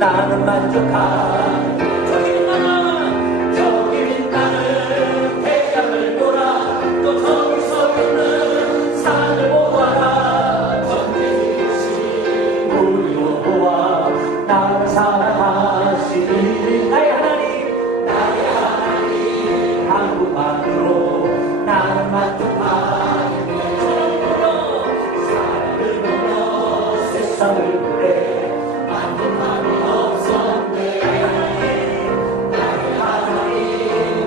나는 만족하. 저기 빛나는 태양을 보라. 또 저물 서 있는 산을 보아라. 전지신 우리 여호와 나를 사랑하시니 나의 하나님 한국만으로 나는 만족하네. 사랑을 보며 세상을 그래 만족함이 없었네. 나의 하나님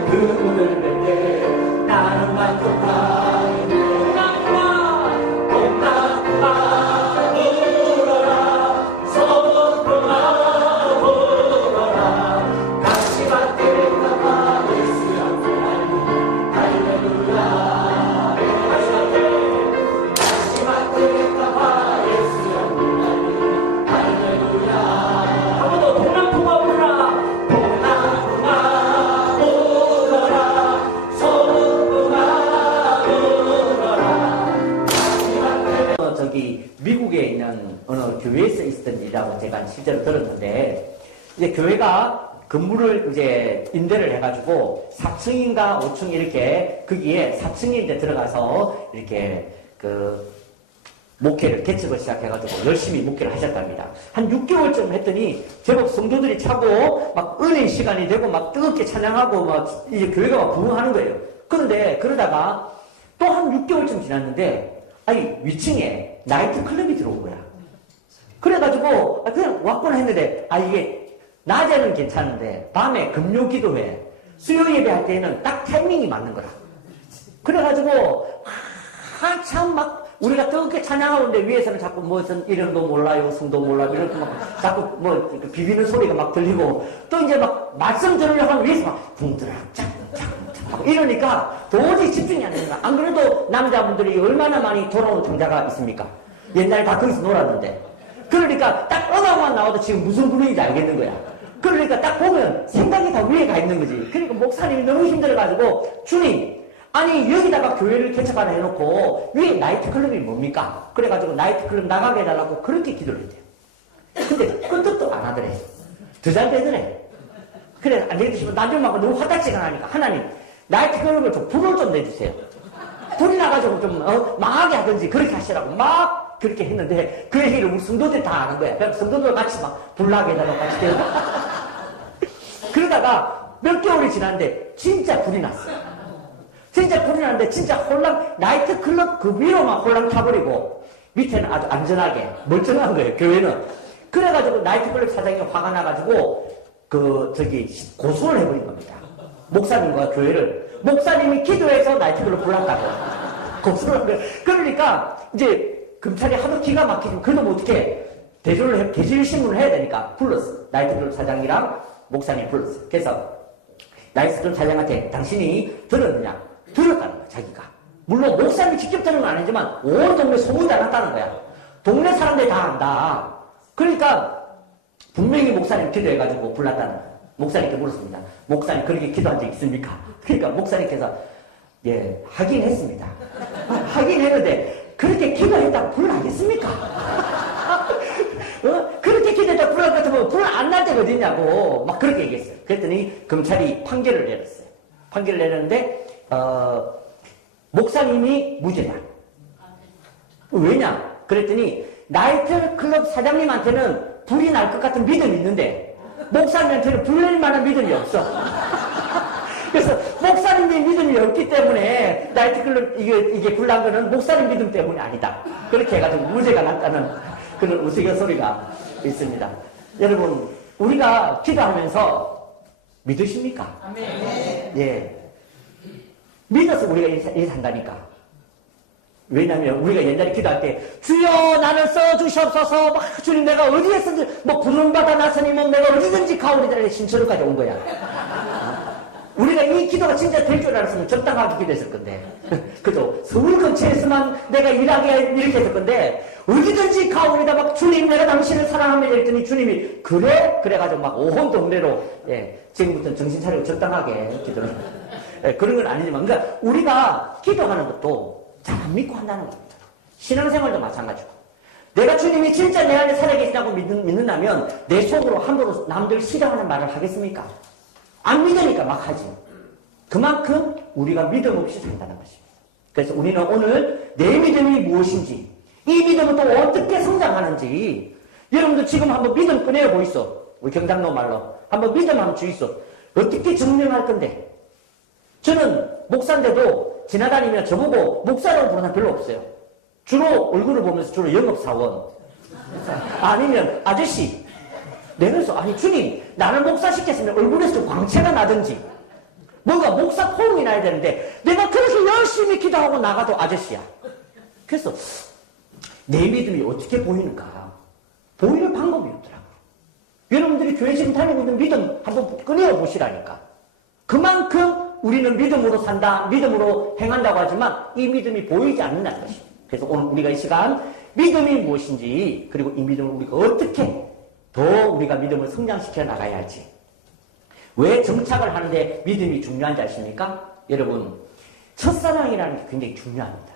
그분을 뵐때 나는 만족하네. 동남아 울어라 서북아 울어라 가시밭에 가봐 예수 하나님 할렐루야. 가시밭에 가봐 예수 하나님 할렐루야. 한 번 더 동남풍아 울어라. 동남풍아 울어라 서북풍아 울어라. 저기 미국에 있는 어느 교회에서 있었던 일이라고 제가 실제로 들었는데, 이제 교회가 건물을 이제 임대를 해가지고 4층인가 5층 이렇게 거기에 4층에 이제 들어가서 이렇게 그 목회를 개척을 시작해가지고 열심히 목회를 하셨답니다. 한 6개월쯤 했더니 제법 성도들이 차고 막 은혜 시간이 되고 막 뜨겁게 찬양하고 막 이제 교회가 막 부흥하는 거예요. 그런데 그러다가 또 한 6개월쯤 지났는데 아니 위층에 나이트 클럽이 들어온 거야. 그래가지고 그냥 왔구나 했는데 이게 낮에는 괜찮은데 밤에 금요 기도회 수요 예배할 때는 딱 타이밍이 맞는 거라. 그래가지고 한참 막 우리가 뜨겁게 찬양하고 있는데 위에서는 자꾸 무슨 이름도 몰라요 성도 몰라요 이렇게 막 자꾸 뭐 비비는 소리가 막 들리고 또 이제 막 말씀 들으려고 하면 위에서 막 붕드락짝 막 이러니까 도저히 집중이 안 됩니다. 안 그래도 남자분들이 얼마나 많이 돌아온 장자가 있습니까? 옛날에 다 거기서 놀았는데. 그러니까 딱 음악만 나와도 지금 무슨 분위기인지 알겠는 거야. 그러니까 딱 보면 생각이 다 위에 가 있는 거지. 그러니까 목사님이 너무 힘들어가지고 주님 아니 여기다가 교회를 개척하라 해놓고 위에 나이트클럽이 뭡니까? 그래가지고 나이트클럽 나가게 해달라고 그렇게 기도를 했대요. 근데 끄떡도 안 하더래. 더 잘 되더래. 그래 안 되겠다 싶으면 나중에 막 너무 화딱지가 나니까 하나님 나이트클럽을 좀 불을 좀 내주세요. 불이 나가지고 좀 망하게 하든지 그렇게 하시라고 막 그렇게 했는데 그 얘기를 우리 성도들이 다 아는 거야. 그래서 성도들 같이 막 불나게 해달라고 같이 되고 그러다가 몇 개월이 지났는데 진짜 불이 났어요. 진짜 불이 났는데 진짜 홀랑 나이트클럽 그 위로만 홀랑 타버리고 밑에는 아주 안전하게 멀쩡한 거예요. 교회는. 그래가지고 나이트클럽 사장이 화가 나가지고 고소를 해버린 겁니다. 목사님과 교회를. 목사님이 기도해서 나이트클럽 불났다고 고소를 한 거예요. 그러니까 이제 검찰이 하도 기가 막히면 그래도 뭐 어떻게 대질신문을 해야 되니까 불렀어. 나이트클럽 사장이랑 목사님 불렀어. 그래서 나이트클럽 사장한테 당신이 들었느냐? 들었다는 거야, 자기가. 물론 목사님이 직접 들은 건 아니지만 온 동네 소문이 다 났다는 거야. 동네 사람들이 다 안다. 그러니까 분명히 목사님 기도해가지고 불났다는 거야. 목사님께 물었습니다. 목사님 그렇게 기도한 적 있습니까? 그러니까 목사님께서 예, 하긴 했습니다. 하긴 했는데 그렇게 기도했다고 불 나겠습니까? 그렇게 기도했다고 불 날 것 같으면 불 안 날 때가 어딨냐고 막 그렇게 얘기했어요. 그랬더니 검찰이 판결을 내렸어요. 판결을 내렸는데 목사님이 무죄다. 왜냐? 그랬더니 나이트클럽 사장님한테는 불이 날 것 같은 믿음이 있는데 목사님한테는 불 낼 만한 믿음이 없어. 그래서 목사님의 믿음이 없기 때문에 나이트클럽 이게 불난 거는 목사님 믿음 때문이 아니다. 그렇게 해가지고 무죄가 났다는 그런 우스갯소리가 있습니다. 여러분 우리가 기도하면서 믿으십니까? 아멘. 예. 믿어서 우리가 일 산다니까. 왜냐면 우리가 옛날에 기도할 때 주여 나는 써주시옵소서 막 주님 내가 어디에 쓰든지 뭐 부름받아 나서니면 내가 어디든지 가오리다 신처럼까지 온 거야. 우리가 이 기도가 진짜 될 줄 알았으면 적당하게 기도했을 건데 그죠? 서울 근처에서만 내가 일하게 이렇게 했을 건데 어디든지 가오리다 막 주님 내가 당신을 사랑합니다 했더니 주님이 그래가지고 막 온 동네로 지금부터는 정신 차리고 적당하게 기도를 그런 건 아니지만 그러니까 우리가 기도하는 것도 잘 안 믿고 한다는 겁니다. 신앙생활도 마찬가지고 내가 주님이 진짜 내 안에 살아계시다고 믿는다면 내 속으로 함부로 남들 싫어하는 말을 하겠습니까? 안 믿으니까 막 하지. 그만큼 우리가 믿음 없이 산다는 것입니다. 그래서 우리는 오늘 내 믿음이 무엇인지, 이 믿음은 또 어떻게 성장하는지, 여러분들 지금 한번 믿음 꺼내어 보이소. 우리 경상도 말로. 한번 믿음 한번 주이소. 어떻게 증명할 건데? 저는 목사인데도 지나다니면 저보고 목사라고 부르는 사람 별로 없어요. 주로 얼굴을 보면서 주로 영업사원. 아니면 아저씨. 내면서 아니 주님 나를 목사 시켰으면 얼굴에서 좀 광채가 나든지 뭔가 목사 포용이 나야 되는데 내가 그렇게 열심히 기도하고 나가도 아저씨야. 그래서 내 믿음이 어떻게 보이는가? 보이는 방법이 없더라고요. 여러분들이 교회 지금 다니고 있는 믿음 한번 꺼내어 보시라니까. 그만큼 우리는 믿음으로 산다, 믿음으로 행한다고 하지만 이 믿음이 보이지 않는다는 것입니다. 그래서 오늘 우리가 이 시간 믿음이 무엇인지, 그리고 이 믿음을 우리가 어떻게 더 우리가 믿음을 성장시켜 나가야 할지, 왜 정착을 하는데 믿음이 중요한지 아십니까? 여러분, 첫사랑이라는 게 굉장히 중요합니다.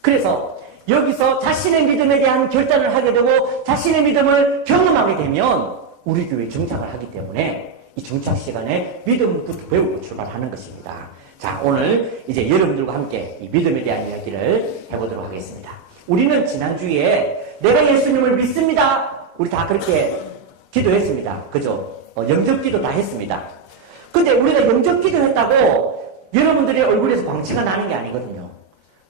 그래서 여기서 자신의 믿음에 대한 결단을 하게 되고 자신의 믿음을 경험하게 되면 우리 교회에 정착을 하기 때문에 이 정착 시간에 믿음부터 배우고 출발하는 것입니다. 자, 오늘 이제 여러분들과 함께 이 믿음에 대한 이야기를 해보도록 하겠습니다. 우리는 지난주에 내가 예수님을 믿습니다. 우리 다 그렇게 기도했습니다. 그죠? 영접기도 다 했습니다. 근데 우리가 영접기도 했다고 여러분들의 얼굴에서 광채가 나는 게 아니거든요.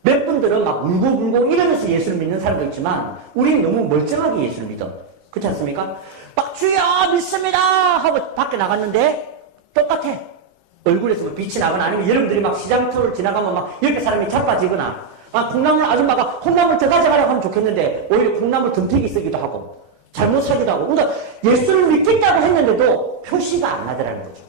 몇 분들은 막 울고불고 이러면서 예수를 믿는 사람도 있지만 우리는 너무 멀쩡하게 예수를 믿어. 그렇지 않습니까? 막 주여 믿습니다 하고 밖에 나갔는데 똑같아. 얼굴에서 뭐 빛이 나거나 아니면 여러분들이 막 시장 투어를 지나가면 막 옆에 사람이 자빠지거나 막 콩나물 아줌마가 콩나물 더 가져가라고 하면 좋겠는데 오히려 콩나물 덤태기 쓰기도 하고 잘못 사기도 하고. 그러니까 예수를 믿겠다고 했는데도 표시가 안 나더라는 거죠.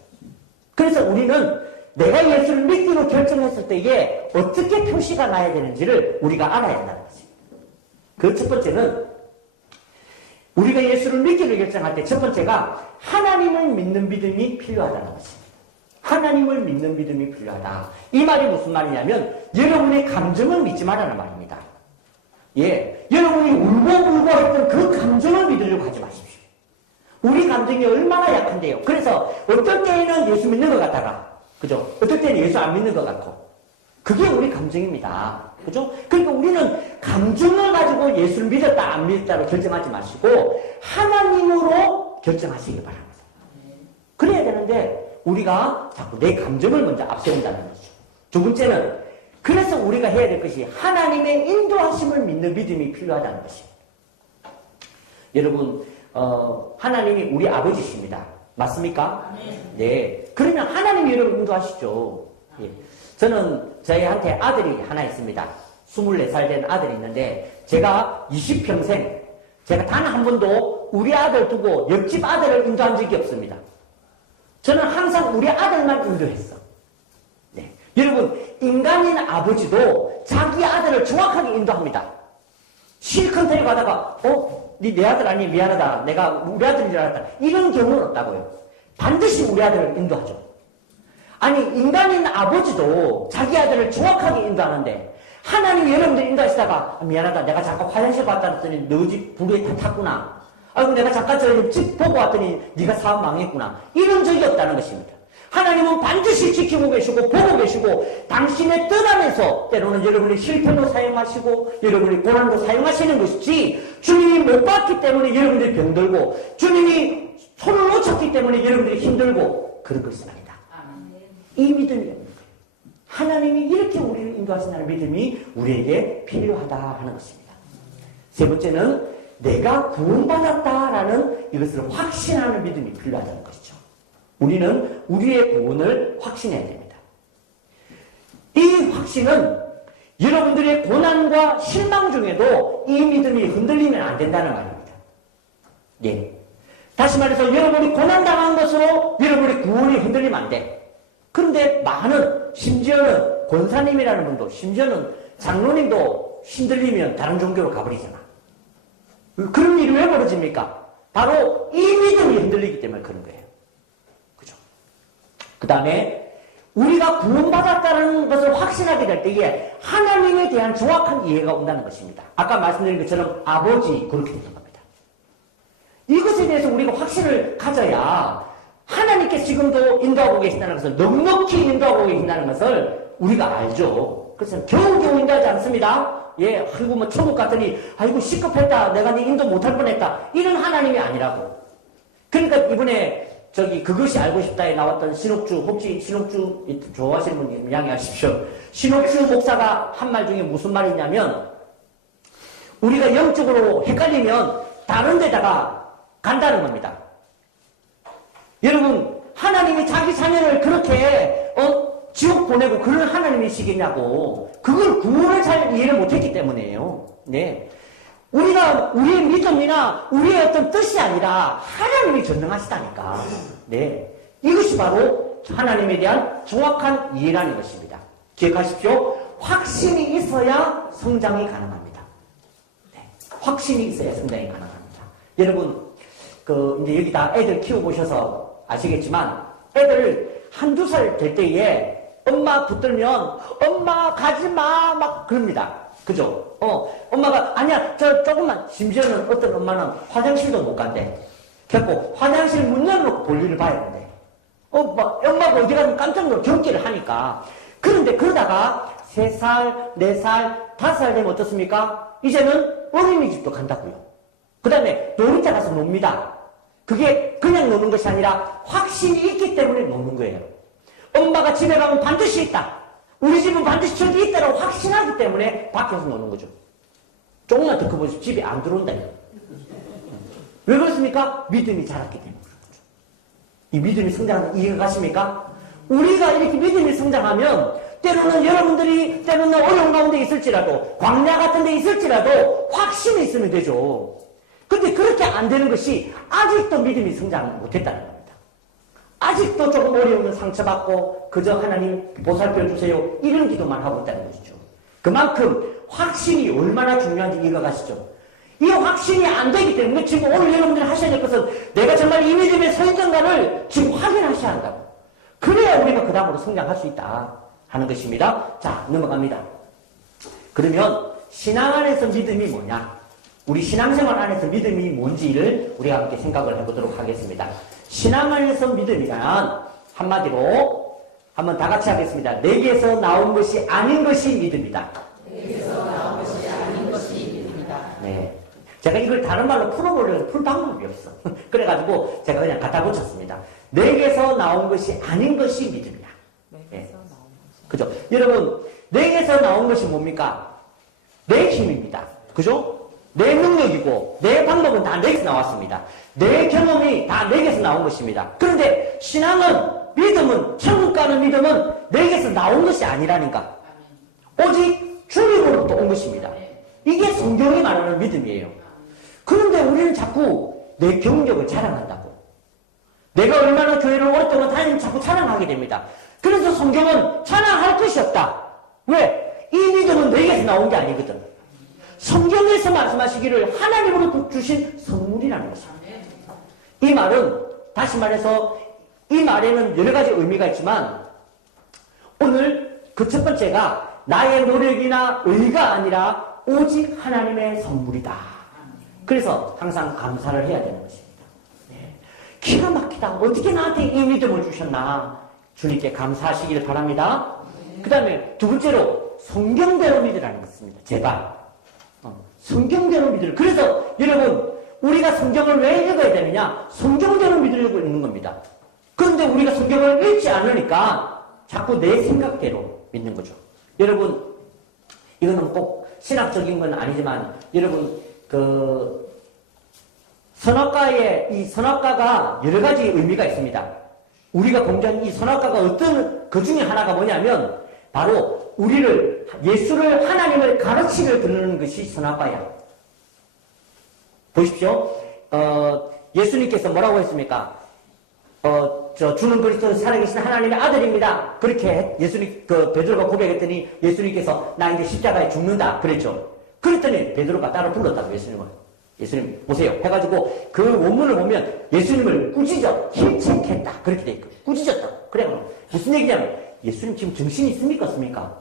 그래서 우리는 내가 예수를 믿기로 결정했을 때 이게 어떻게 표시가 나야 되는지를 우리가 알아야 한다는 거지. 그 첫 번째는 우리가 예수를 믿기로 결정할 때 첫 번째가 하나님을 믿는 믿음이 필요하다는 것입니다. 하나님을 믿는 믿음이 필요하다. 이 말이 무슨 말이냐면 여러분의 감정을 믿지 말라는 말입니다. 예, 여러분이 울고불고 했던 그 감정을 믿으려고 하지 마십시오. 우리 감정이 얼마나 약한데요. 그래서 어떤 때에는 예수 믿는 것 같다가, 그죠? 어떤 때는 예수 안 믿는 것 같고, 그게 우리 감정입니다. 그죠? 그러니까 우리는 감정을 가지고 예수를 믿었다 안 믿었다로 결정하지 마시고 하나님으로 결정하시기 바랍니다. 그래야 되는데 우리가 자꾸 내 감정을 먼저 앞세운다는 거죠. 두 번째는 그래서 우리가 해야 될 것이 하나님의 인도하심을 믿는 믿음이 필요하다는 것입니다. 여러분, 하나님이 우리 아버지십니다. 맞습니까? 네. 그러면 하나님이 여러분 인도하시죠. 예. 저는 저희한테 아들이 하나 있습니다. 24살 된 아들이 있는데 제가 20평생 제가 단 한 번도 우리 아들 두고 옆집 아들을 인도한 적이 없습니다. 저는 항상 우리 아들만 인도했어. 네. 여러분, 인간인 아버지도 자기 아들을 정확하게 인도합니다. 실컷 데려가다가 니 내 아들 아니 미안하다. 내가 우리 아들인 줄 알았다. 이런 경우는 없다고요. 반드시 우리 아들을 인도하죠. 아니, 인간인 아버지도 자기 아들을 정확하게 인도하는데 하나님이 여러분들 인도하시다가 미안하다. 내가 잠깐 화장실 갔다 왔더니 너 집 불에 다 탔구나. 아이고 내가 잠깐 저 집 보고 왔더니 네가 사업 망했구나. 이런 적이 없다는 것입니다. 하나님은 반드시 지키고 계시고 보고 계시고 당신의 떠나면서 때로는 여러분의 실패도 사용하시고 여러분의 고난도 사용하시는 것이지 주님이 못 봤기 때문에 여러분들이 병들고 주님이 손을 놓쳤기 때문에 여러분들이 힘들고 그런 것은 아니다. 이 믿음이 없는 거예요. 하나님이 이렇게 우리를 인도하신다는 믿음이 우리에게 필요하다 하는 것입니다. 세 번째는 내가 구원받았다라는 이것을 확신하는 믿음이 필요하다는 것이죠. 우리는 우리의 구원을 확신해야 됩니다. 이 확신은 여러분들의 고난과 실망 중에도 이 믿음이 흔들리면 안 된다는 말입니다. 예. 다시 말해서 여러분이 고난당한 것으로 여러분의 구원이 흔들리면 안 돼. 그런데 많은, 심지어는 권사님이라는 분도, 심지어는 장로님도 흔들리면 다른 종교로 가버리잖아. 그런 일이 왜 벌어집니까? 바로 이 믿음이 흔들리기 때문에 그런 거예요. 그죠? 그 다음에 우리가 구원받았다는 것을 확신하게 될 때에 하나님에 대한 정확한 이해가 온다는 것입니다. 아까 말씀드린 것처럼 아버지 그렇게 되는 겁니다. 이것에 대해서 우리가 확신을 가져야 하나님께서 지금도 인도하고 계신다는 것을 넉넉히 인도하고 계신다는 것을 우리가 알죠. 그래서 겨우겨우 인도하지 않습니다. 예, 아이고 뭐 천국 갔더니 아이고 시급했다. 내가 네 인도 못할 뻔했다. 이런 하나님이 아니라고. 그러니까 이번에 그것이 알고 싶다에 나왔던 신옥주, 혹시 신옥주 좋아하시는 분이 이야기하십시오. 신옥주 목사가 한 말 중에 무슨 말이냐면 우리가 영적으로 헷갈리면 다른 데다가 간다는 겁니다. 여러분, 하나님이 자기 자녀를 그렇게 지옥 보내고 그런 하나님이시겠냐고. 그걸 구원을 잘 이해를 못했기 때문이에요. 네. 우리가 우리의 믿음이나 우리의 어떤 뜻이 아니라 하나님이 전능하시다니까. 네. 이것이 바로 하나님에 대한 정확한 이해라는 것입니다. 기억하십시오. 확신이 있어야 성장이 가능합니다. 네. 확신이 있어야 성장이 가능합니다. 여러분, 이제 여기 다 애들 키워보셔서 아시겠지만, 애들 한두 살 될 때에 엄마 붙들면, 엄마 가지마, 막 그럽니다. 그죠? 엄마가, 아니야, 조금만. 심지어는 어떤 엄마는 화장실도 못 간대. 그래갖고, 화장실 문 열어놓고 볼일을 봐야 된대. 엄마가 어디 가면 깜짝 놀라 경기를 하니까. 그런데 그러다가 3살, 4살, 5살 되면 어떻습니까? 이제는 어린이집도 간다고요. 그 다음에 놀이터 가서 놉니다. 그게 그냥 노는 것이 아니라 확신이 있기 때문에 노는 거예요. 엄마가 집에 가면 반드시 있다. 우리 집은 반드시 저기 있다라고 확신하기 때문에 밖에서 노는 거죠. 조금만 더 커보시면 집에 안 들어온다. 왜 그렇습니까? 믿음이 자랐기 때문에 그런 거죠. 이 믿음이 성장하는 이해가 가십니까? 우리가 이렇게 믿음이 성장하면 때로는 여러분들이 때로는 어려운 가운데 있을지라도 광야 같은 데 있을지라도 확신이 있으면 되죠. 근데 그렇게 안 되는 것이 아직도 믿음이 성장 못했다는 겁니다. 아직도 조금 어려우면 상처받고 그저 하나님 보살펴 주세요. 이런 기도만 하고 있다는 것이죠. 그만큼 확신이 얼마나 중요한지 이해가 가시죠. 이 확신이 안 되기 때문에 지금 오늘 여러분들이 하셔야 될 것은 내가 정말 이 믿음에 서 있던가를 지금 확인하셔야 한다고. 그래야 우리가 그 다음으로 성장할 수 있다 하는 것입니다. 자, 넘어갑니다. 그러면 신앙 안에서 믿음이 뭐냐? 우리 신앙생활 안에서 믿음이 뭔지를 우리가 함께 생각을 해보도록 하겠습니다. 신앙 안에서 믿음이란 한마디로 한번 다 같이 하겠습니다. 내게서 나온 것이 아닌 것이 믿음이다. 내게서 나온 것이 아닌 것이 믿음이다. 네. 제가 이걸 다른 말로 풀어보려고 풀 방법이 없어. 그래가지고 제가 그냥 갖다 붙였습니다. 내게서 나온 것이 아닌 것이 믿음이야. 내게서 나온 것이. 그죠? 여러분, 내게서 나온 것이 뭡니까? 내 힘입니다. 그죠? 내 능력이고 내 방법은 다 내게서 나왔습니다. 내 경험이 다 내게서 나온 것입니다. 그런데 신앙은, 믿음은, 천국 가는 믿음은 내게서 나온 것이 아니라니까. 오직 주님으로부터 온 것입니다. 이게 성경이 말하는 믿음이에요. 그런데 우리는 자꾸 내 경력을 자랑한다고. 내가 얼마나 교회를 오랫동안 다니는지 자꾸 자랑하게 됩니다. 그래서 성경은 자랑할 것이 없다. 왜? 이 믿음은 내게서 나온 게 아니거든. 성경에서 말씀하시기를 하나님으로 주신 선물이라는 것입니다. 이 말은 다시 말해서 이 말에는 여러 가지 의미가 있지만 오늘 그 첫 번째가 나의 노력이나 의가 아니라 오직 하나님의 선물이다. 그래서 항상 감사를 해야 되는 것입니다. 네. 기가 막히다. 어떻게 나한테 이 믿음을 주셨나. 주님께 감사하시기를 바랍니다. 그 다음에 두 번째로 성경대로 믿으라는 것입니다. 제발. 성경대로 믿으라. 그래서 여러분 우리가 성경을 왜 읽어야 되느냐? 성경대로 믿으려고 읽는 겁니다. 그런데 우리가 성경을 읽지 않으니까 자꾸 내 생각대로 믿는 거죠. 여러분 이거는 꼭 신학적인 건 아니지만 여러분 이 선악과가 여러 가지 의미가 있습니다. 우리가 공부한 이 선악과가 어떤 그 중에 하나가 뭐냐면 바로 예수를 하나님을 가르치려 듣는 것이 선악과야. 보십시오. 예수님께서 뭐라고 했습니까? 주는 그리스도 살아계신 하나님의 아들입니다. 그렇게 베드로가 고백했더니 예수님께서 나 이제 십자가에 죽는다 그랬죠. 그랬더니 베드로가 따로 불렀다고 예수님을. 예수님 보세요. 해가지고 그 원문을 보면 예수님을 꾸짖어 힘책했다. 그렇게 돼 있고 꾸짖었다. 그래 무슨 얘기냐면 예수님 지금 정신이 있습니까? 없습니까?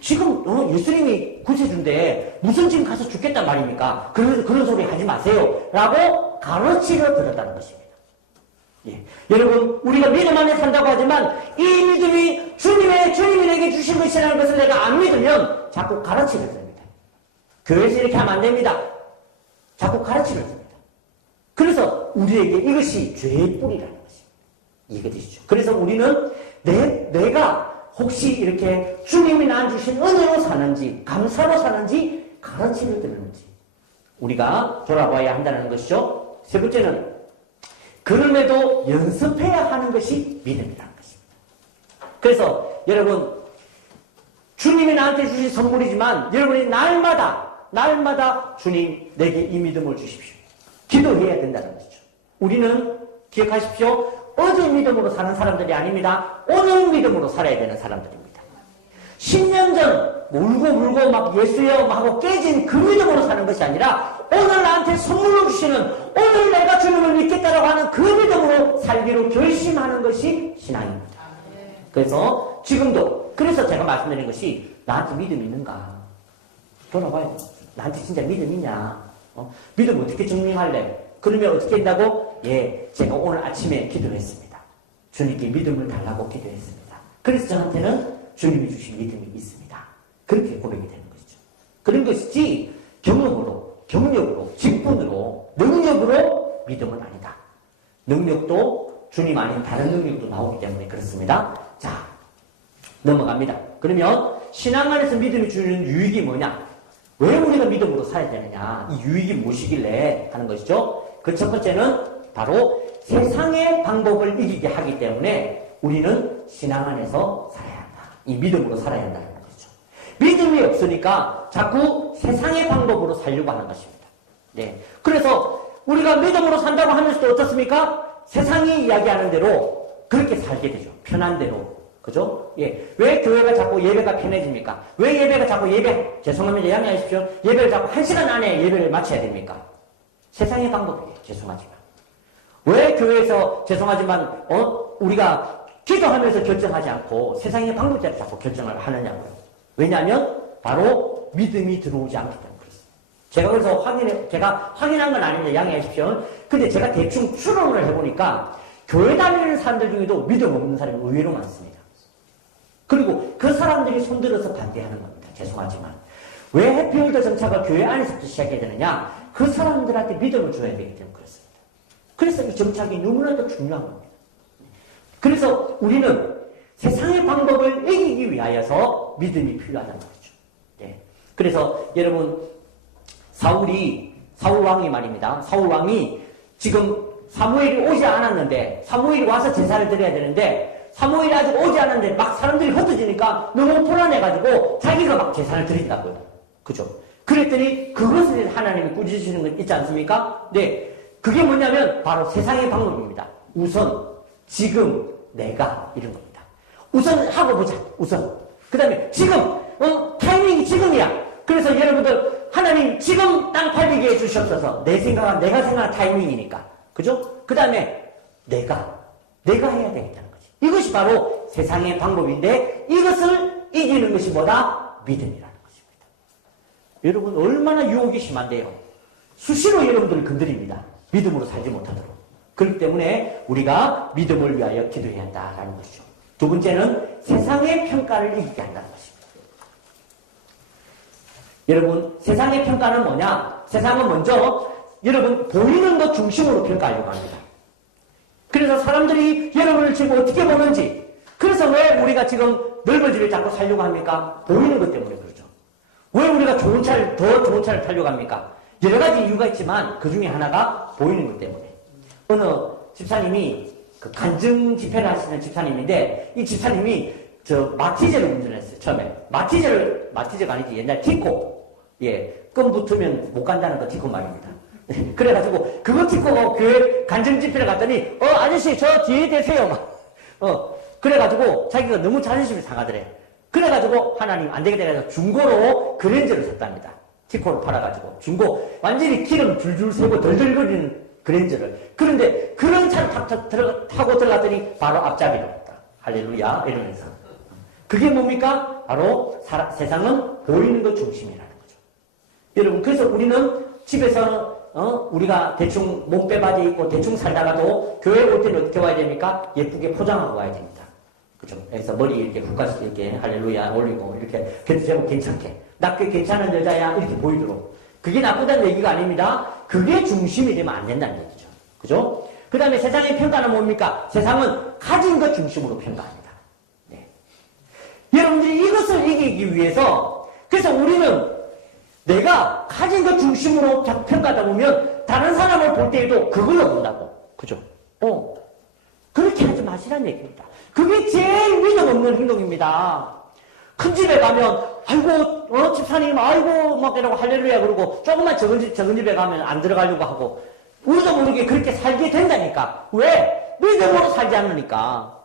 지금 예수님이 구세주인데 무슨 지금 가서 죽겠단 말입니까? 그런 소리 하지 마세요. 라고 가르치려 들었다는 것입니다. 예. 여러분, 우리가 믿음 안에 산다고 하지만 이 믿음이 주님이 내게 주신 것이라는 것을 내가 안 믿으면 자꾸 가르치려 듭니다. 교회에서 이렇게 하면 안 됩니다. 자꾸 가르치려 듭니다. 그래서 우리에게 이것이 죄의 뿌리라는 것입니다. 이해되시죠? 그래서 우리는 내가 혹시 이렇게 주님이 나한테 주신 은혜로 사는지 감사로 사는지 가르침을 듣는지 우리가 돌아봐야 한다는 것이죠. 세 번째는 그럼에도 연습해야 하는 것이 믿음이라는 것입니다. 그래서 여러분 주님이 나한테 주신 선물이지만 여러분이 날마다 주님 내게 이 믿음을 주십시오. 기도해야 된다는 것이죠. 우리는 기억하십시오. 어제 믿음으로 사는 사람들이 아닙니다. 오늘 믿음으로 살아야 되는 사람들입니다. 10년 전 울고 막 예수여 하고 깨진 그 믿음으로 사는 것이 아니라 오늘 나한테 선물로 주시는 오늘 내가 주님을 믿겠다라고 하는 그 믿음으로 살기로 결심하는 것이 신앙입니다. 그래서 지금도 그래서 제가 말씀드린 것이 나한테 믿음 있는가? 돌아봐요. 나한테 진짜 믿음 있냐? 믿음 어떻게 증명할래? 그러면 어떻게 한다고? 예, 제가 오늘 아침에 기도했습니다. 주님께 믿음을 달라고 기도했습니다. 그래서 저한테는 주님이 주신 믿음이 있습니다. 그렇게 고백이 되는 것이죠. 그런 것이지 경력으로, 직분으로, 능력으로 믿음은 아니다. 능력도 주님 아닌 다른 능력도 나오기 때문에 그렇습니다. 자, 넘어갑니다. 그러면 신앙 안에서 믿음이 주는 유익이 뭐냐? 왜 우리가 믿음으로 살아야 되느냐? 이 유익이 무엇이길래 하는 것이죠? 그 첫 번째는 바로 세상의 방법을 이기게 하기 때문에 우리는 신앙 안에서 살아야 한다. 이 믿음으로 살아야 한다는 거죠. 믿음이 없으니까 자꾸 세상의 방법으로 살려고 하는 것입니다. 네. 그래서 우리가 믿음으로 산다고 하면서도 어떻습니까? 세상이 이야기하는 대로 그렇게 살게 되죠. 편한 대로. 그죠? 예. 왜 교회가 자꾸 예배가 편해집니까? 왜 예배가 자꾸 죄송합니다. 양해하십시오. 예배를 자꾸 1시간 안에 예배를 마쳐야 됩니까? 세상의 방법이에요. 죄송하지만. 왜 교회에서 죄송하지만, 우리가 기도하면서 결정하지 않고 세상의 방법대로 자꾸 결정을 하느냐고요. 왜냐하면 바로 믿음이 들어오지 않기 때문에 그렇습니다. 제가 확인한 건 아닙니다. 양해하십시오. 근데 제가 대충 추론을 해보니까 교회 다니는 사람들 중에도 믿음 없는 사람이 의외로 많습니다. 그리고 그 사람들이 손들어서 반대하는 겁니다. 죄송하지만. 왜 해피월드 정착을 교회 안에서부터 시작해야 되느냐? 그 사람들한테 믿음을 줘야 되기 때문에 그렇습니다. 그래서 이 정착이 너무나도 중요한 겁니다. 그래서 우리는 세상의 방법을 이기기 위하여서 믿음이 필요하다는 거죠. 네. 그래서 여러분 사울왕이 말입니다. 사울왕이 지금 사무엘이 오지 않았는데 사무엘이 와서 제사를 드려야 되는데 사무엘이 아직 오지 않았는데 막 사람들이 흩어지니까 너무 불안해가지고 자기가 막 제사를 드린다고요. 그죠? 그랬더니 그것을 하나님이 꾸짖으시는 건 있지 않습니까? 네. 그게 뭐냐면 바로 세상의 방법입니다. 우선 지금 내가 이런 겁니다. 우선 하고 보자. 우선. 그 다음에 지금 타이밍이 지금이야. 그래서 여러분들 하나님 지금 땅 팔리게 해주셨어서 내가 생각한 타이밍이니까. 그죠? 그 다음에 내가 해야 되겠다는 거지. 이것이 바로 세상의 방법인데 이것을 이기는 것이 뭐다? 믿음이라는 것입니다. 여러분 얼마나 유혹이 심한데요. 수시로 여러분들을 건드립니다. 믿음으로 살지 못하도록. 그렇기 때문에 우리가 믿음을 위하여 기도해야 한다는 것이죠. 두 번째는 세상의 평가를 이기게 한다는 것입니다. 여러분 세상의 평가는 뭐냐? 세상은 먼저 여러분 보이는 것 중심으로 평가하려고 합니다. 그래서 사람들이 여러분을 지금 어떻게 보는지 그래서 왜 우리가 지금 넓은 집에 자꾸 살려고 합니까? 보이는 것 때문에 그렇죠. 왜 우리가 더 좋은 차를 타려고 합니까? 여러 가지 이유가 있지만 그 중에 하나가 보이는 것 때문에. 어느 집사님이 그 간증 집회를 하시는 집사님인데 이 집사님이 마티즈를 운전했어요. 처음에 마티즈가 아니지 옛날 티코. 예, 끈 붙으면 못 간다는 거 티코 말입니다. 그래가지고 그거 티코가 교회 간증 집회를 갔더니 아저씨 저 뒤에 대세요 막. 그래가지고 자기가 너무 자존심이 상하더래. 그래가지고 하나님 안 되겠다 해서 중고로 그랜저를 샀답니다. 티코를 팔아가지고 중고 완전히 기름 줄줄 새고 덜덜거리는 그랜저를. 그런데 그런 차를 타고 들어갔더니 바로 앞자리로 갔다. 할렐루야 이러면서. 그게 뭡니까? 바로 세상은 보이는 것 중심이라는 거죠. 여러분, 그래서 우리는 집에서 우리가 대충 몸빼바지 입고 대충 살다가도 교회 올 때는 어떻게 와야 됩니까? 예쁘게 포장하고 와야 됩니다. 그죠? 그래서 머리 이렇게 훅가시 이렇게 할렐루야 올리고 이렇게 그래도 제법 괜찮게 나 꽤 괜찮은 여자야 이렇게 보이도록. 그게 나쁘다는 얘기가 아닙니다. 그게 중심이 되면 안 된다는 얘기죠. 그죠? 그 다음에 세상의 평가는 뭡니까? 세상은 가진 것 중심으로 평가합니다. 네. 여러분들이 이것을 이기기 위해서 그래서 우리는 내가 가진 것 중심으로 평가하다 보면 다른 사람을 볼 때에도 그걸로 본다고. 그죠? 그렇게 하지 마시라는 얘기입니다. 그게 제일 믿음 없는 행동입니다. 큰 집에 가면 아이고 집사님 아이고 막 이러고 할렐루야 그러고 조금만 적은 집에 가면 안 들어가려고 하고 우리도 모르게 그렇게 살게 된다니까. 왜? 믿음으로 살지 않으니까.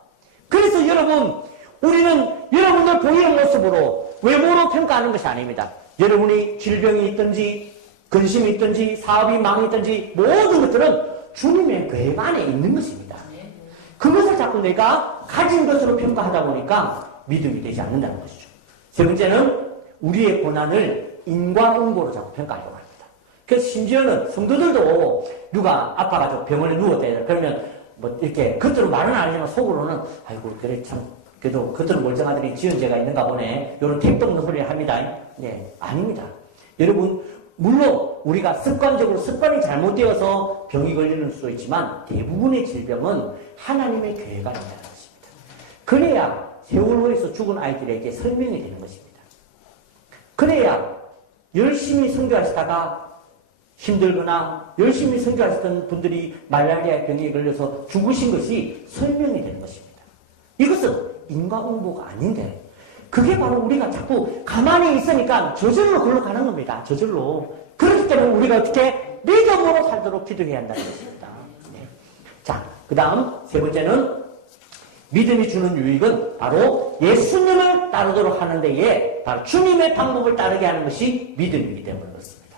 그래서 여러분 우리는 여러분들 보이는 모습으로 외모로 평가하는 것이 아닙니다. 여러분이 질병이 있든지 근심이 있든지 사업이 망했든지 모든 것들은 주님의 계획 안에 있는 것입니다. 그것을 자꾸 내가 가진 것으로 평가하다 보니까 믿음이 되지 않는다는 것이죠. 세 번째는 우리의 고난을 인과응보로 자꾸 평가하려고 합니다. 그래서 심지어는 성도들도 누가 아파가지고 병원에 누웠대. 그러면 뭐 이렇게 겉으로 말은 안 하지만 속으로는 아이고 그래 참 그래도 겉으로 멀쩡하더니 지은 죄가 있는가 보네. 이런 택도 없는 소리를 합니다. 네, 아닙니다. 여러분 물론 우리가 습관이 잘못되어서 병이 걸리는 수도 있지만 대부분의 질병은 하나님의 계획 안에 있다는 것입니다. 그래야 세월호에서 죽은 아이들에게 설명이 되는 것입니다. 그래야 열심히 선교하시다가 힘들거나 열심히 선교하시던 분들이 말라리아 병에 걸려서 죽으신 것이 설명이 되는 것입니다. 이것은 인과응보가 아닌데 그게 바로 우리가 자꾸 가만히 있으니까 저절로 그걸로 가는 겁니다. 저절로. 그렇기 때문에 우리가 어떻게 믿음으로 살도록 기도해야 한다는 것입니다. 네. 자, 그 다음 세 번째는 믿음이 주는 유익은 바로 예수님을 따르도록 하는 데에 바로 주님의 방법을 따르게 하는 것이 믿음이기 때문에 그렇습니다.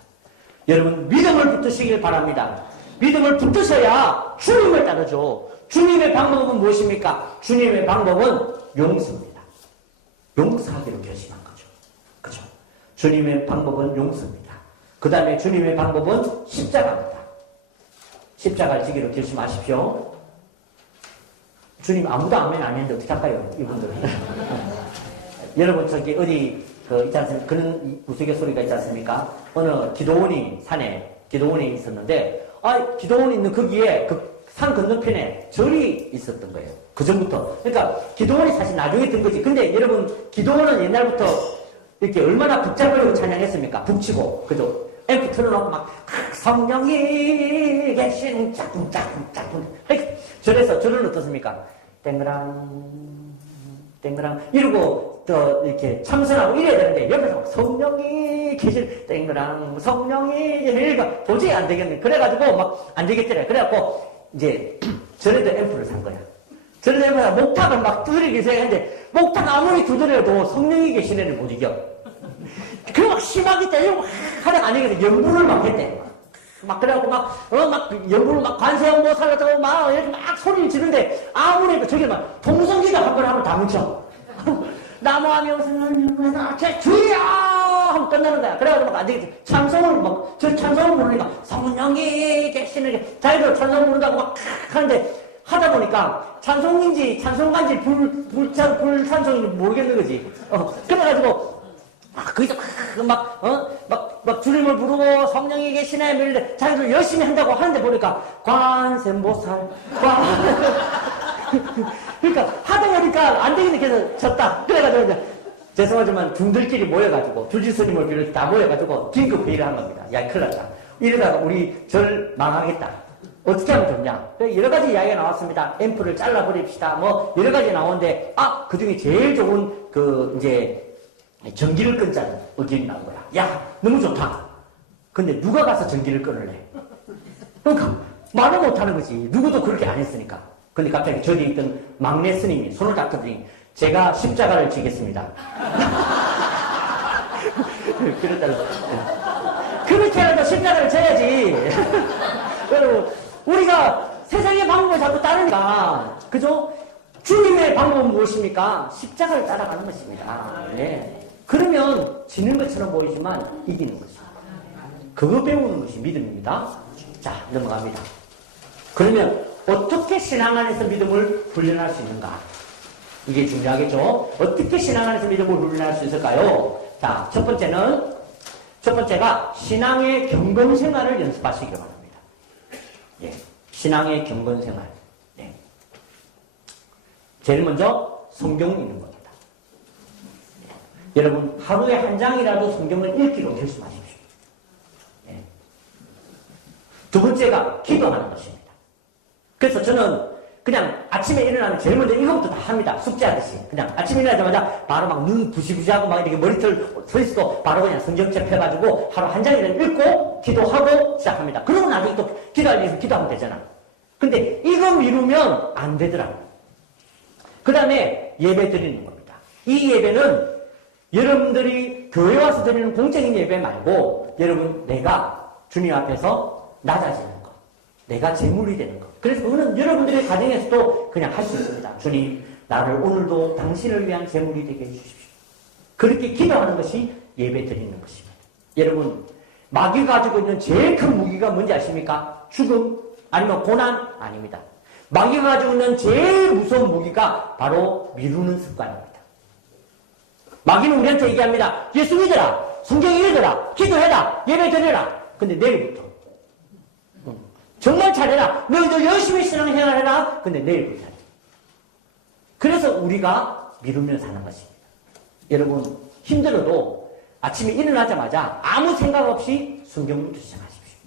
여러분 믿음을 붙드시길 바랍니다. 믿음을 붙드셔야 주님을 따르죠. 주님의 방법은 무엇입니까? 주님의 방법은 용서입니다. 용서하기로 결심한 거죠. 그죠? 주님의 방법은 용서입니다. 그 다음에 주님의 방법은 십자가입니다. 십자가를 지기로 결심하십시오. 주님 아무도 아멘 안 했는데 어떻게 할까요? 이분들은. 여러분 저기 어디 있지 않습니까? 그런 우스갯소리가 있지 않습니까? 어느 산에 기도원이 있었는데 기도원이 있는 거기에 그 산 건너편에 절이 있었던 거예요. 그 전부터. 그러니까 기도원이 사실 나중에 든 거지. 근데 여러분 기도원은 옛날부터 이렇게 얼마나 북잡으려고 찬양했습니까? 북치고. 그죠? 앰프 틀어놓고 막 성령이 계신 짝꿍 절에서 절은 어떻습니까? 땡그랑 이러고 이렇게 참선하고 이래야 되는데 옆에서 성령이 계실 땡그랑 성령이 계실 도저히 안 되겠네. 그래가지고 막 안 되겠더래. 그래갖고 이제 절에도 앰프를 산 거야. 절에도 앰프가 목탁을 막 두드리기 시작했는데 목탁 아무리 두드려도 성령이 계신 애를 못 이겨. 그래 막 심하게 때리고 하다가 안 되겠어. 연구를 막 했대. 막 그래갖고 막 연구를 막 관세음 못 살려서 막 이렇게 막 소리를 지르는데 아무래도 저게 막 통성기가 한 번 하면 다 뭉쳐. 나무하며 제 주여 하면 끝나는 거야. 그래가지고 막 안 되겠지. 찬송을 부르니까 성령이 계시는 게 자기들 찬송 부른다고 막 하는데 하다 보니까 찬송가인지 불찬송인지 모르겠는 거지. 그래가지고 거기서 막 주님을 부르고 성령이 계시네 이러는데 자기들 열심히 한다고 하는데 보니까 관세음보살 그러니까 하다 보니까 안 되겠네. 그래서 졌다. 그래가지고 이제 죄송하지만 중들끼리 모여가지고 줄지스님을 비롯해 다 모여가지고 긴급 회의를 한 겁니다. 야 큰일 났다. 이러다가 우리 절 망하겠다. 어떻게 하면 좋냐. 여러 가지 이야기가 나왔습니다. 앰프를 잘라버립시다. 뭐 여러 가지 나오는데 그 중에 제일 좋은 이제 전기를 끊자는 의견이 나온 거야. 야 너무 좋다. 근데 누가 가서 전기를 끊을래? 그러니까 말을 못하는 거지. 누구도 그렇게 안 했으니까. 근데 갑자기 저기 있던 막내 스님이 손을 딱 들더니 제가 십자가를 지겠습니다. 그랬다고. 그렇게 하라도 십자가를 져야지. 여러분, 우리가 세상의 방법을 자꾸 따르니까, 그죠? 주님의 방법은 무엇입니까? 십자가를 따라가는 것입니다. 네. 그러면 지는 것처럼 보이지만 이기는 것입니다. 그거 배우는 것이 믿음입니다. 자, 넘어갑니다. 그러면 어떻게 신앙 안에서 믿음을 훈련할 수 있는가? 이게 중요하겠죠? 어떻게 신앙 안에서 믿음을 훈련할 수 있을까요? 자, 첫 번째가 신앙의 경건 생활을 연습하시기 바랍니다. 예, 신앙의 경건 생활. 네. 제일 먼저 성경 읽는 겁니다. 예. 여러분, 하루에 한 장이라도 성경을 읽기로 결심하십시오. 예. 두 번째가 기도하는 것입니다. 그래서 저는 그냥 아침에 일어나면 제일 먼저 이것부터 다 합니다. 숙제하듯이. 그냥 아침에 일어나자마자 바로 막 눈 부시부시하고 막 이렇게 머리털 서 있어도 바로 그냥 성경책 펴가지고 하루 한 장이라도 읽고 기도하고 시작합니다. 그러고 나중에 또 기도할 일이 있으면 기도하면 되잖아. 근데 이거 미루면 안 되더라고요. 그 다음에 예배 드리는 겁니다. 이 예배는 여러분들이 교회 와서 드리는 공적인 예배 말고 여러분 내가 주님 앞에서 낮아지는 거. 내가 제물이 되는 거. 그래서 그거는 여러분들의 가정에서도 그냥 할 수 있습니다. 주님, 나를 오늘도 당신을 위한 제물이 되게 해주십시오. 그렇게 기도하는 것이 예배 드리는 것입니다. 여러분, 마귀가 가지고 있는 제일 큰 무기가 뭔지 아십니까? 죽음? 아니면 고난? 아닙니다. 마귀가 가지고 있는 제일 무서운 무기가 바로 미루는 습관입니다. 마귀는 우리한테 얘기합니다. 예수 믿어라. 성경 읽어라. 기도해라. 예배 드려라. 근데 내일부터. 정말 잘해라. 너희들 열심히 신앙생활 해라. 근데 내일부터 잘해. 그래서 우리가 미루면 사는 것입니다. 여러분, 힘들어도 아침에 일어나자마자 아무 생각 없이 성경부터 시작하십시오.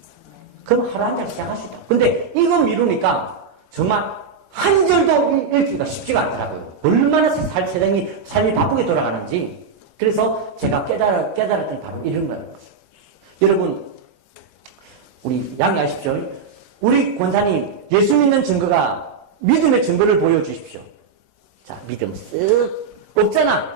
그럼 하루 한 장 시작할 수 있다. 근데 이거 미루니까 정말 한 절도 읽기가 쉽지가 않더라고요. 얼마나 삶이 바쁘게 돌아가는지. 그래서 제가 깨달았더니 바로 이런 거예요. 여러분, 우리 양해하십시오. 우리 권사님, 예수 믿는 증거가 믿음의 증거를 보여주십시오. 자, 믿음 쓱 없잖아.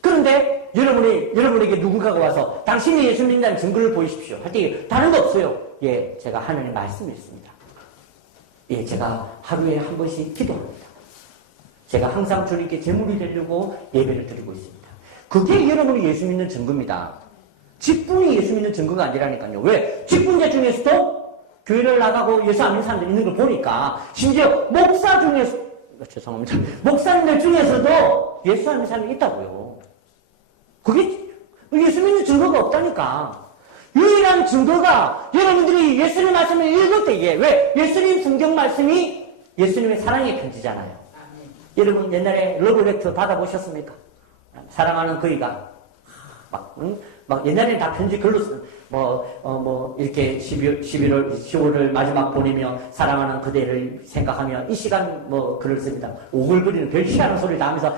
그런데 여러분에게 누군가가 와서 당신이 예수 믿는다는 증거를 보이십시오. 할 때 다른 거 없어요. 예, 제가 하나님의 말씀이 있습니다. 예, 제가 하루에 한 번씩 기도합니다. 제가 항상 주님께 제물이 되려고 예배를 드리고 있습니다. 그게 여러분이 예수 믿는 증거입니다. 직분이 예수 믿는 증거가 아니라니까요. 왜? 직분자 중에서도 교회를 나가고 예수 안 믿는 사람들 있는 걸 보니까 심지어 목사 중에서 죄송합니다. 목사님들 중에서도 예수 안 믿는 사람이 있다고요. 그게 예수 믿는 증거가 없다니까. 유일한 증거가 여러분들이 예수님 말씀을 읽을 때에 왜? 예수님 성경 말씀이 예수님의 사랑의 편지잖아요. 여러분 옛날에 러브레터 받아보셨습니까? 사랑하는 그이가 막 옛날에는 다 편지 글로 이렇게 10월을 마지막 보내며 사랑하는 그대를 생각하며 이 시간 글을 씁니다. 오글거리는 별 희한한 소리를 다 하면서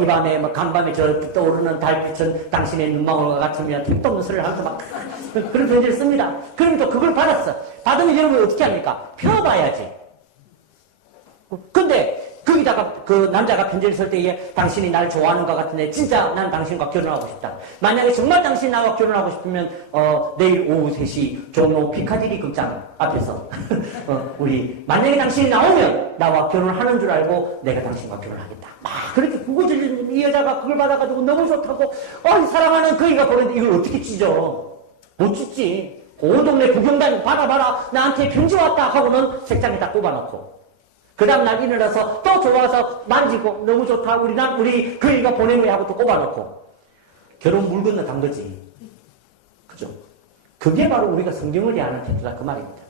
이 밤에 간밤에 저 떠오르는 달빛은 당신의 눈망울과 같으며 택도 없는 소리를 하면서 막 그런 편지를 씁니다. 그럼 또 그걸 받으면 여러분 어떻게 합니까? 펴봐야지. 근데 거기다가 그 남자가 편지를 쓸 때에 당신이 날 좋아하는 것 같은데 진짜 난 당신과 결혼하고 싶다. 만약에 정말 당신이 나와 결혼하고 싶으면 내일 오후 3시 종로 피카디리 극장 앞에서 우리 만약에 당신이 나오면 나와 결혼하는 줄 알고 내가 당신과 결혼하겠다. 막 그렇게 구구절절 이 여자가 그걸 받아가지고 너무 좋다고 사랑하는 그이가 보냈는데 이걸 어떻게 찢어? 못 찢지. 온 동네 구경단 받아봐라 나한테 편지 왔다 하고는 책장에다 꼽아놓고 그 다음 날 일어나서 또 좋아서 만지고 너무 좋다 우리 그이가 보낸 거야 하고 또 꼽아놓고 결혼 물 건너 간 거지. 그죠? 그게 바로 우리가 성경을 대하는 태도다 그 말입니다.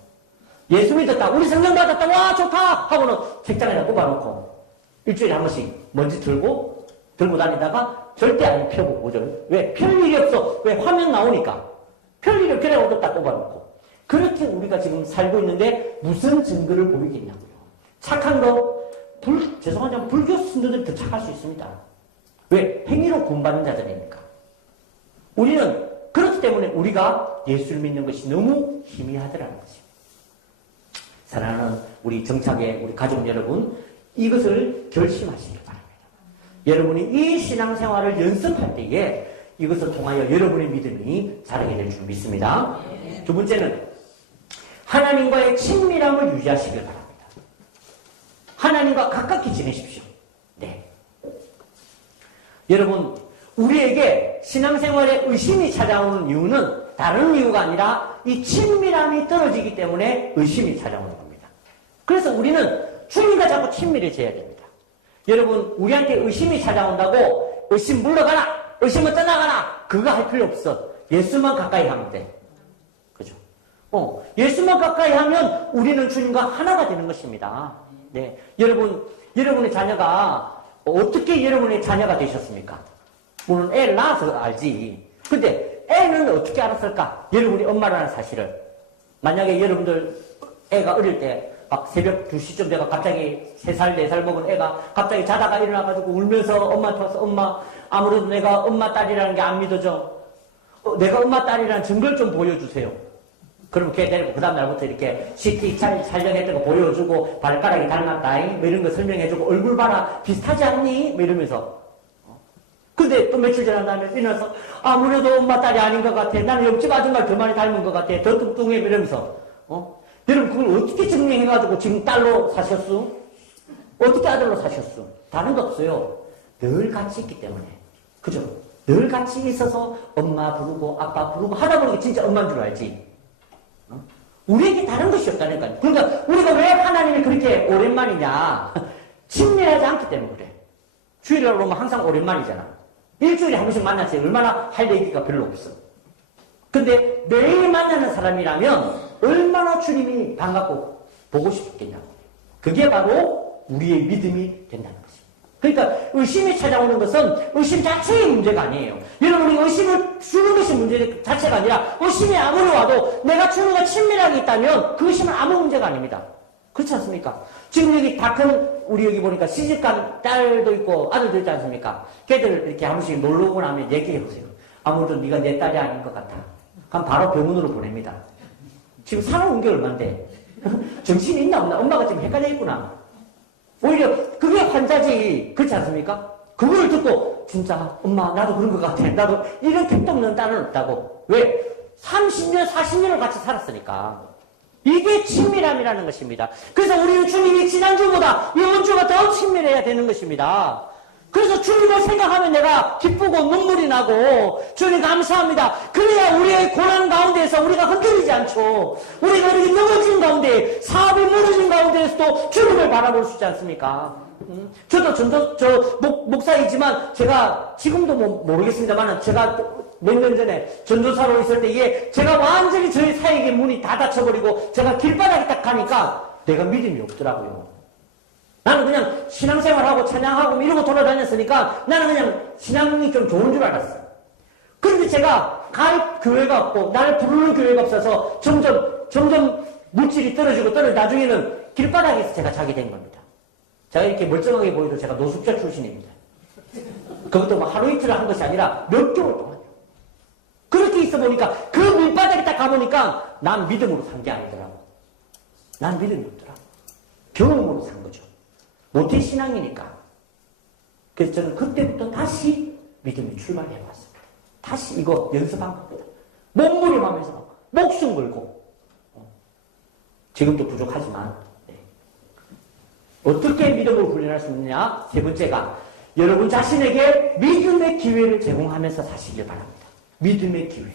예수 믿었다 우리 성경 받았다 와 좋다 하고는 책장에다 꼽아놓고 일주일에 한 번씩 먼지 들고 다니다가 절대 안 펴고 오죠. 왜? 펼 일이 없어. 왜? 화면 나오니까 펼 일이 그래 얻었다 꼽아놓고 그렇게 우리가 지금 살고 있는데 무슨 증거를 보이겠냐고요. 착한 거, 죄송하지만 불교 신도들이 더 착할 수 있습니다. 왜? 행위로 구원받는 자들이니까. 우리는 그렇기 때문에 우리가 예수를 믿는 것이 너무 희미하더라는 것입니다. 사랑하는 우리 정착의 우리 가족 여러분, 이것을 결심하시길 바랍니다. 여러분이 이 신앙생활을 연습할 때에 이것을 통하여 여러분의 믿음이 자라게 될 줄 믿습니다. 두 번째는 하나님과의 친밀함을 유지하시길 바랍니다. 하나님과 가깝게 지내십시오. 여러분, 우리에게 신앙생활에 의심이 찾아오는 이유는 다른 이유가 아니라 이 친밀함이 떨어지기 때문에 의심이 찾아오는 겁니다. 그래서 우리는 주님과 자꾸 친밀해져야 됩니다. 여러분, 우리한테 의심이 찾아온다고 의심 물러가라, 의심은 떠나가라, 그거 할 필요 없어. 예수만 가까이 하면 돼. 그죠? 예수만 가까이 하면 우리는 주님과 하나가 되는 것입니다. 네. 여러분의 자녀가 어떻게 여러분의 자녀가 되셨습니까? 물론 애를 낳아서 알지. 근데 애는 어떻게 알았을까? 여러분이 엄마라는 사실을. 만약에 여러분들 애가 어릴 때 막 새벽 2시쯤 돼가 갑자기 3살, 4살 먹은 애가 갑자기 자다가 일어나가지고 울면서 엄마한테 와서 엄마, 아무래도 내가 엄마 딸이라는 게 안 믿어져. 내가 엄마 딸이라는 증거를 좀 보여주세요. 그럼 걔 데리고 그 다음날부터 이렇게 CT 촬영했던 거 보여주고 발가락이 닮았다잉 뭐 이런 거 설명해주고 얼굴 봐라 비슷하지 않니? 뭐 이러면서. 근데 또 며칠 지난 다음에 일어나서 아무래도 엄마 딸이 아닌 것 같아. 나는 옆집 아줌마를 더 많이 닮은 것 같아. 더 뚱뚱해. 이러면서. 여러분 그걸 어떻게 증명해가지고 지금 딸로 사셨수? 어떻게 아들로 사셨수? 다른 거 없어요. 늘 같이 있기 때문에. 그죠? 늘 같이 있어서 엄마 부르고 아빠 부르고 하다 보니까 진짜 엄마인 줄 알지. 우리에게 다른 것이 없다니까요. 그러니까 우리가 왜 하나님이 그렇게 오랜만이냐. 친밀하지 않기 때문에 그래. 주일날 오면 항상 오랜만이잖아. 일주일에 한 번씩 만났어요. 얼마나 할 얘기가 별로 없어. 근데 매일 만나는 사람이라면 얼마나 주님이 반갑고 보고 싶겠냐고. 그게 바로 우리의 믿음이 된다는 것입니다. 그러니까 의심이 찾아오는 것은 의심 자체의 문제가 아니에요. 여러분이 의심을 주는 것이 문제 자체가 아니라 의심이 아무리 와도 내가 주님과 친밀하게 있다면 그 의심은 아무 문제가 아닙니다. 그렇지 않습니까? 지금 여기 다 큰 우리 여기 보니까 시집간 딸도 있고 아들도 있지 않습니까? 걔들 이렇게 한 번씩 놀러 오고 나면 얘기해 보세요. 아무래도 네가 내 딸이 아닌 것 같아. 그럼 바로 병원으로 보냅니다. 지금 살아온 게 얼만데 정신이 있나 없나? 엄마가 지금 헷갈려 있구나. 오히려 그게 환자지. 그렇지 않습니까? 그걸 듣고 진짜 엄마 나도 그런 것 같아. 나도 이런 택도 없는 딸은 없다고. 왜? 30년 40년을 같이 살았으니까. 이게 친밀함이라는 것입니다. 그래서 우리는 주님이 지난주보다 이번 주가 더 친밀해야 되는 것입니다. 그래서 주님을 생각하면 내가 기쁘고 눈물이 나고 주님 감사합니다. 그래야 우리의 고난 가운데에서 우리가 흔들리지 않죠. 우리가 이렇게 넘어진 가운데 사업이 무너진 가운데에서도 주님을 바라볼 수 있지 않습니까? 저도 목사이지만 제가 지금도 모르겠습니다만 제가 몇 년 전에 전도사로 있을 때 이게 제가 완전히 저희 사역의 문이 다 닫혀버리고 제가 길바닥에 딱 가니까 내가 믿음이 없더라고요. 나는 그냥 신앙생활하고 찬양하고 이러고 돌아다녔으니까 나는 그냥 신앙이 좀 좋은 줄 알았어. 그런데 제가 갈 교회가 없고 나를 부르는 교회가 없어서 점점 물질이 떨어지고 나중에는 길바닥에서 제가 자게 된 겁니다. 제가 이렇게 멀쩡하게 보여도 제가 노숙자 출신입니다. 그것도 뭐 하루 이틀 한 것이 아니라 몇 개월 동안요. 그렇게 있어 보니까 그 밑바닥에 딱 가보니까 난 믿음으로 산 게 아니더라고. 난 믿음이 없더라고. 경험으로 산 거죠. 모태 신앙이니까. 그래서 저는 그때부터 다시 믿음이 출발해봤습니다. 다시 이거 연습한 겁니다. 몸부림하면서 목숨 걸고. 지금도 부족하지만 네. 어떻게 믿음을 훈련할 수 있느냐? 세 번째가 여러분 자신에게 믿음의 기회를 제공하면서 사시길 바랍니다. 믿음의 기회.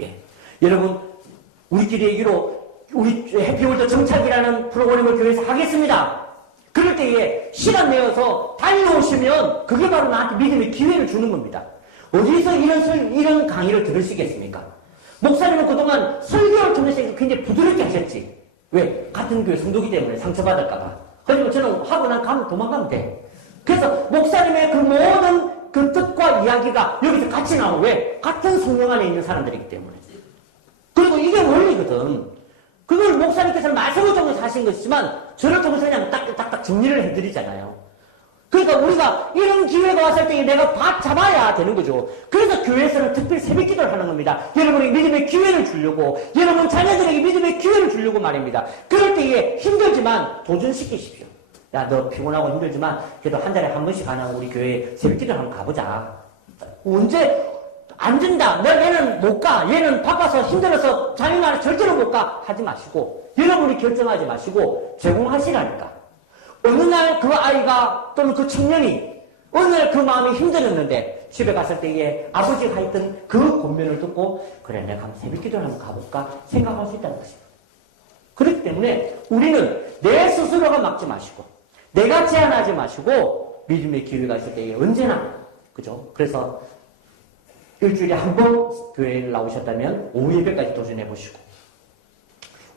예. 여러분 우리끼리 얘기로 우리 해피월드 정착이라는 프로그램을 교회에서 하겠습니다. 그럴 때에 시간 내어서 다녀오시면 그게 바로 나한테 믿음의 기회를 주는 겁니다. 어디서 이런 강의를 들으시겠습니까? 목사님은 그동안 설교를 통해서 굉장히 부드럽게 하셨지. 왜? 같은 교회 성도기 때문에 상처받을까봐. 그리고 저는 하고 난 가면 도망가면 돼. 그래서 목사님의 그 모든 그 뜻과 이야기가 여기서 같이 나오고 왜? 같은 성령 안에 있는 사람들이기 때문에. 그리고 이게 원리거든. 그걸 목사님께서는 말씀을 통해서 하신 것이지만 저를 통해서 그냥 딱딱 정리를 해드리잖아요. 그러니까 우리가 이런 기회가 왔을 때 내가 밥 잡아야 되는 거죠. 그래서 교회에서는 특별히 새벽 기도를 하는 겁니다. 여러분이 믿음의 기회를 주려고, 여러분 자녀들에게 믿음의 기회를 주려고 말입니다. 그럴 때에 힘들지만 도전시키십시오. 야, 너 피곤하고 힘들지만 그래도 한 달에 한 번씩 가나 우리 교회 새벽 기도를 한번 가보자. 언제 안 된다. 얘는 못 가. 얘는 바빠서 힘들어서 자녀나라 절대로 못 가. 하지 마시고 여러분이 결정하지 마시고 제공하시라니까. 어느 날 그 아이가 또는 그 청년이 어느 날 그 마음이 힘들었는데 집에 갔을 때에 아버지가 했던 그 권면을 듣고 그래 내가 한번 새벽기도를 한번 가볼까 생각할 수 있다는 것입니다. 그렇기 때문에 우리는 내 스스로가 막지 마시고 내가 제한하지 마시고 믿음의 기회가 있을 때에 언제나 그죠? 그래서 일주일에 한 번 교회를 나오셨다면 오후 예배까지 도전해 보시고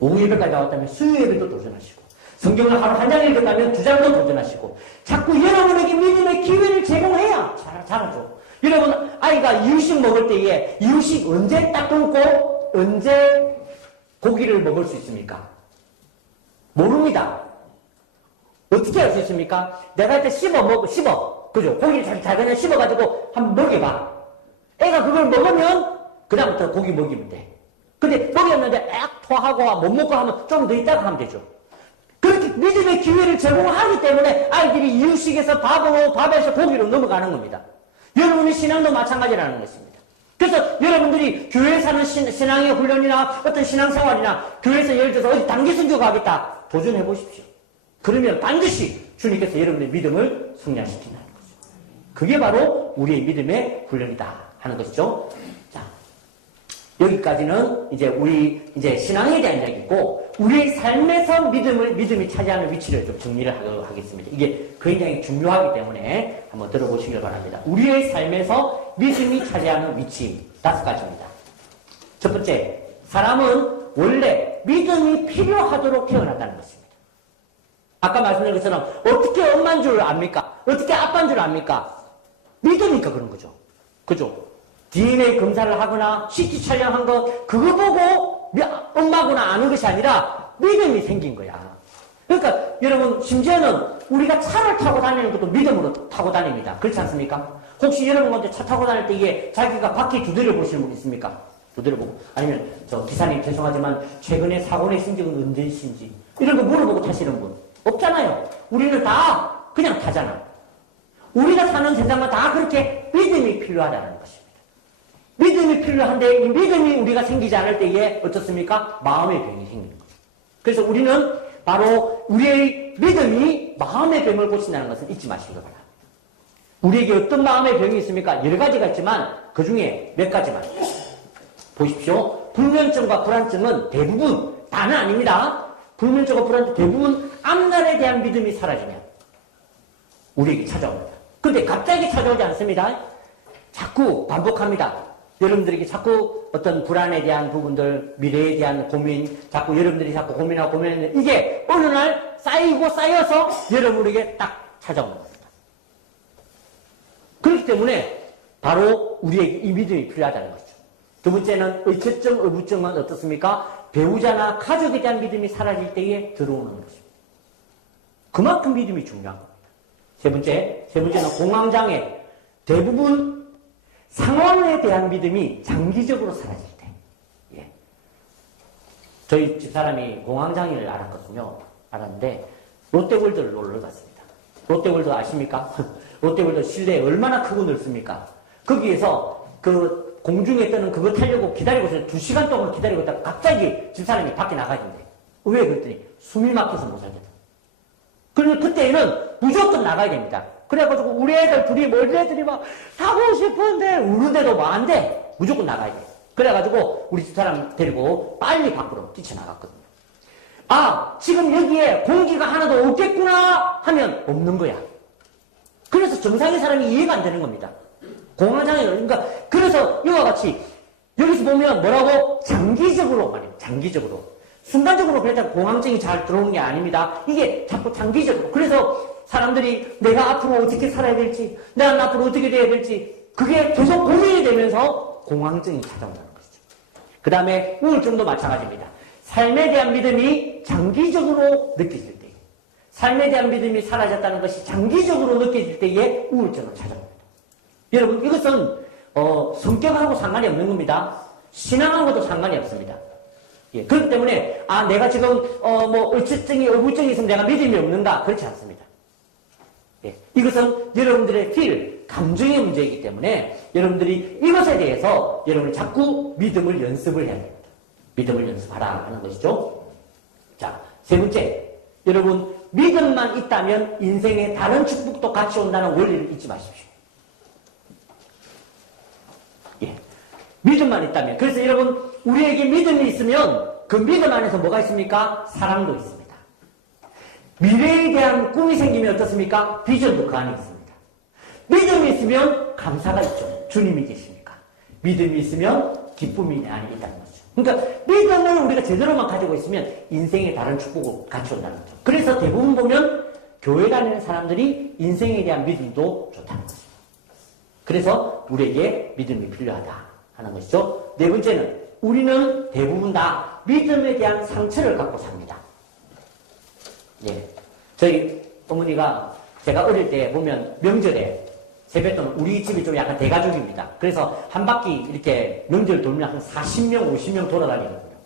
오후 예배까지 나왔다면 수요 예배도 도전하시고 성경을 하루 한 장 읽었다면 2장도 도전하시고 자꾸 여러분에게 믿음의 기회를 제공해야 잘하죠. 여러분 아이가 이유식 먹을 때에 이유식 언제 딱 끊고 언제 고기를 먹을 수 있습니까? 모릅니다. 어떻게 할 수 있습니까? 내가 할 때 씹어. 그죠? 고기를 잘 그냥 씹어가지고 한번 먹여봐. 애가 그걸 먹으면 그다음부터 고기 먹이면 돼. 근데 먹였는데 토하고 못 먹고 하면 좀 더 있다가 하면 되죠. 그렇게 믿음의 기회를 제공하기 때문에 아이들이 이유식에서 밥에서 고기로 넘어가는 겁니다. 여러분의 신앙도 마찬가지라는 것입니다. 그래서 여러분들이 교회에 사는 신앙의 훈련이나 어떤 신앙생활이나 교회에서 예를 들어서 어디 단기 선교 가겠다 도전해 보십시오. 그러면 반드시 주님께서 여러분의 믿음을 승리시킨다는 거죠. 그게 바로 우리의 믿음의 훈련이다 하는 것이죠. 자, 여기까지는 우리 신앙에 대한 이야기고, 우리의 삶에서 믿음이 차지하는 위치를 좀 정리를 하겠습니다. 이게 굉장히 중요하기 때문에 한번 들어보시길 바랍니다. 우리의 삶에서 믿음이 차지하는 위치 5가지입니다. 첫 번째, 사람은 원래 믿음이 필요하도록 태어났다는 것입니다. 아까 말씀드린 것처럼 어떻게 엄마인 줄 압니까? 어떻게 아빠인 줄 압니까? 믿으니까 그런 거죠. 그죠? DNA 검사를 하거나 CT 촬영한 거 그거 보고 엄마구나 아는 것이 아니라 믿음이 생긴 거야. 그러니까 여러분 심지어는 우리가 차를 타고 다니는 것도 믿음으로 타고 다닙니다. 그렇지 않습니까? 혹시 여러분한테 차 타고 다닐 때 이게 자기가 바퀴 두드려 보시는 분 있습니까? 두드려 보고 아니면 저 기사님 죄송하지만 최근에 사고 내신 적은 언제신지 이런 거 물어보고 타시는 분 없잖아요. 우리는 다 그냥 타잖아. 우리가 사는 세상은 다 그렇게 믿음이 필요하다는 것입니다. 믿음이 필요한데 이 믿음이 우리가 생기지 않을 때에 어떻습니까? 마음의 병이 생기는 거죠. 그래서 우리는 바로 우리의 믿음이 마음의 병을 고친다는 것을 잊지 마시기 바랍니다. 우리에게 어떤 마음의 병이 있습니까? 여러 가지가 있지만 그 중에 몇 가지만 보십시오. 불면증과 불안증은 대부분, 다는 아닙니다. 불면증과 불안증 대부분 앞날에 대한 믿음이 사라지면 우리에게 찾아옵니다. 근데 갑자기 찾아오지 않습니다. 자꾸 반복합니다. 여러분들에게 자꾸 어떤 불안에 대한 부분들, 미래에 대한 고민, 자꾸 여러분들이 자꾸 고민하는데 이게 어느 날 쌓여서 여러분에게 딱 찾아오는 겁니다. 그렇기 때문에 바로 우리에게 이 믿음이 필요하다는 거죠. 두 번째는 의처증, 의부증은 어떻습니까? 배우자나 가족에 대한 믿음이 사라질 때에 들어오는 것입니다. 그만큼 믿음이 중요한 겁니다. 세 번째는 공황장애. 대부분 상황에 대한 믿음이 장기적으로 사라질 때. 예. 저희 집사람이 공황장애를 알았는데 롯데월드를 놀러 갔습니다. 롯데월드 아십니까? 롯데월드 실내에 얼마나 크고 넓습니까? 거기에서 그 공중에 뜨는 그거 타려고 기다리고 있어요. 2시간 동안 기다리고 있다가 갑자기 집사람이 밖에 나가야 된대. 왜? 그랬더니 숨이 막혀서 못 살겠다. 그러면 그때는 무조건 나가야 됩니다. 그래가지고 우리 애들 둘이 애들이 막 타고 싶은데 우는데도 뭐 안 돼. 무조건 나가야 돼. 그래가지고 우리 집사람 데리고 빨리 밖으로 뛰쳐나갔거든요. 아, 지금 여기에 공기가 하나도 없겠구나 하면 없는 거야. 그래서 정상의 사람이 이해가 안 되는 겁니다. 공황장애는 그러니까 그래서 이와 같이 여기서 보면 뭐라고 장기적으로 말이에요. 장기적으로 순간적으로 그랬다고 공황증이 잘 들어오는 게 아닙니다. 이게 자꾸 장기적으로. 그래서 사람들이 내가 앞으로 어떻게 살아야 될지, 내가 앞으로 어떻게 돼야 될지 그게 계속 고민이 되면서 공황증이 찾아온다는 것이죠. 그 다음에 우울증도 마찬가지입니다. 삶에 대한 믿음이 장기적으로 느껴질 때, 삶에 대한 믿음이 사라졌다는 것이 장기적으로 느껴질 때에 우울증을 찾아옵니다. 여러분 이것은 성격하고 상관이 없는 겁니다. 신앙하고도 상관이 없습니다. 예, 그렇기 때문에 내가 지금 의처증이 우울증이 있으면 내가 믿음이 없는가? 그렇지 않습니다. 예, 이것은 여러분들의 감정의 문제이기 때문에 여러분들이 이것에 대해서 여러분이 자꾸 믿음을 연습을 해야 됩니다. 믿음을 연습하라 하는 것이죠. 자, 세 번째, 여러분 믿음만 있다면 인생에 다른 축복도 같이 온다는 원리를 잊지 마십시오. 예. 믿음만 있다면. 그래서 여러분, 우리에게 믿음이 있으면 그 믿음 안에서 뭐가 있습니까? 사랑도 있습니다. 미래에 대한 꿈이 생기면 어떻습니까? 비전도 그 안에 있습니다. 믿음이 있으면 감사가 있죠. 주님이 계시니까. 믿음이 있으면 기쁨이 내 안에 있다는 거죠. 그러니까 믿음을 우리가 제대로만 가지고 있으면 인생에 다른 축복을 같이 온다는 거죠. 그래서 대부분 보면 교회 다니는 사람들이 인생에 대한 믿음도 좋다는 거죠. 그래서 우리에게 믿음이 필요하다 하는 것이죠. 네 번째는 우리는 대부분 다 믿음에 대한 상처를 갖고 삽니다. 예. 저희 어머니가 제가 어릴 때 보면 명절에 세뱃돈, 우리 집이 좀 약간 대가족입니다. 그래서 한 바퀴 이렇게 명절 돌면 한 40명, 50명 돌아다니거든요.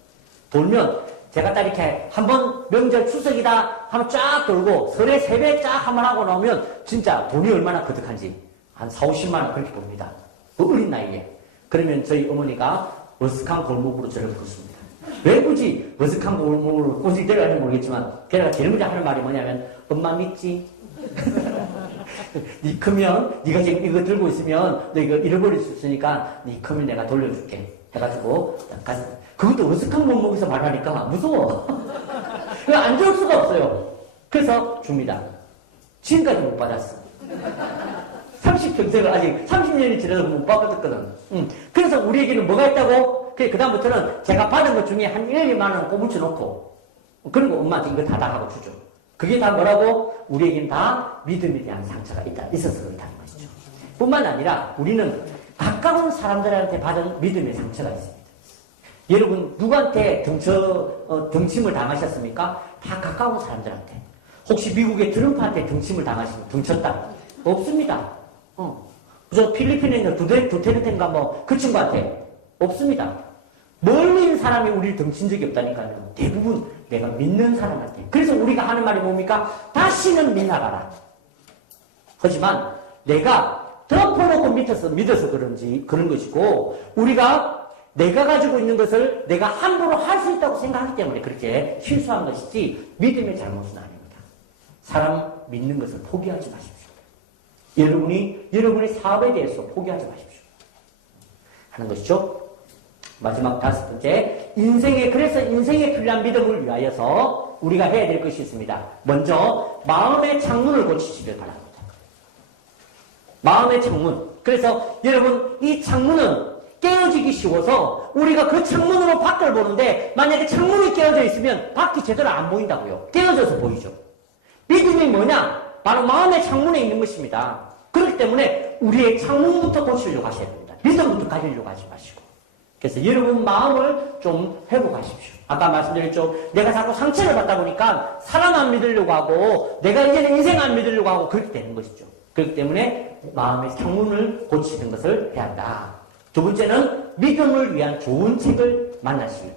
돌면 제가 딱 이렇게 한번 명절 추석이다 하면 쫙 돌고 설에 세배 쫙 한번 하고 나오면 진짜 돈이 얼마나 거득한지 한 4, 50만 원 그렇게 봅니다. 그 어린 나이에. 그러면 저희 어머니가 머쓱한 골목으로 저를 부르습니다. 왜 굳이 머쓱한 골목으로 꼬시 데려가는지 모르겠지만 걔가 제일 먼저 하는 말이 뭐냐면 엄마 믿지? 니 크면 니가 지금 이거 들고 있으면 너 이거 잃어버릴 수 있으니까 니 크면 내가 돌려줄게 해가지고 그것도 어색한 몸목에서 말하니까 무서워. 안 줄 수가 없어요. 그래서 줍니다. 지금까지 못 받았어. 30평생을 아직 30년이 지나도 못 받았거든. 그래서 우리에게는 뭐가 있다고? 그 다음부터는 제가 받은 것 중에 한 1, 2만 원 꼬물쳐 놓고 그리고 엄마한테 이거 다 하고 주죠. 그게 다 뭐라고? 우리에겐 다 믿음에 대한 상처가 있어서 그렇다는 것이죠. 뿐만 아니라 우리는 가까운 사람들한테 받은 믿음의 상처가 있습니다. 여러분 누구한테 등침을 당하셨습니까? 다 가까운 사람들한테. 혹시 미국의 트럼프한테 등침을 당하시면 등쳤다? 없습니다. 저 필리핀에 있는 두테르테인가 그 친구한테 없습니다. 멀리 있는 사람이 우리를 등친 적이 없다니까요. 대부분 내가 믿는 사람한테. 그래서 우리가 하는 말이 뭡니까? 다시는 믿나가라. 하지만 내가 덮어놓고 믿어서 그런지 그런 것이고 우리가 내가 가지고 있는 것을 내가 함부로 할 수 있다고 생각하기 때문에 그렇게 실수한 것이지 믿음의 잘못은 아닙니다. 사람 믿는 것을 포기하지 마십시오. 여러분의 사업에 대해서 포기하지 마십시오. 하는 것이죠. 마지막 5번째, 그래서 인생에 필요한 믿음을 위하여서 우리가 해야 될 것이 있습니다. 먼저, 마음의 창문을 고치시길 바랍니다. 마음의 창문. 그래서 여러분, 이 창문은 깨어지기 쉬워서 우리가 그 창문으로 밖을 보는데 만약에 창문이 깨어져 있으면 밖이 제대로 안 보인다고요. 깨어져서 보이죠. 믿음이 뭐냐? 바로 마음의 창문에 있는 것입니다. 그렇기 때문에 우리의 창문부터 고치려고 하셔야 됩니다. 믿음부터 가지려고 하지 마시고. 그래서 여러분 마음을 좀 회복하십시오. 아까 말씀드렸죠. 내가 자꾸 상처를 받다 보니까 사람 안 믿으려고 하고 내가 이제는 인생 안 믿으려고 하고 그렇게 되는 것이죠. 그렇기 때문에 마음의 창문을 고치는 것을 해야 한다. 두 번째는 믿음을 위한 좋은 책을 만나시길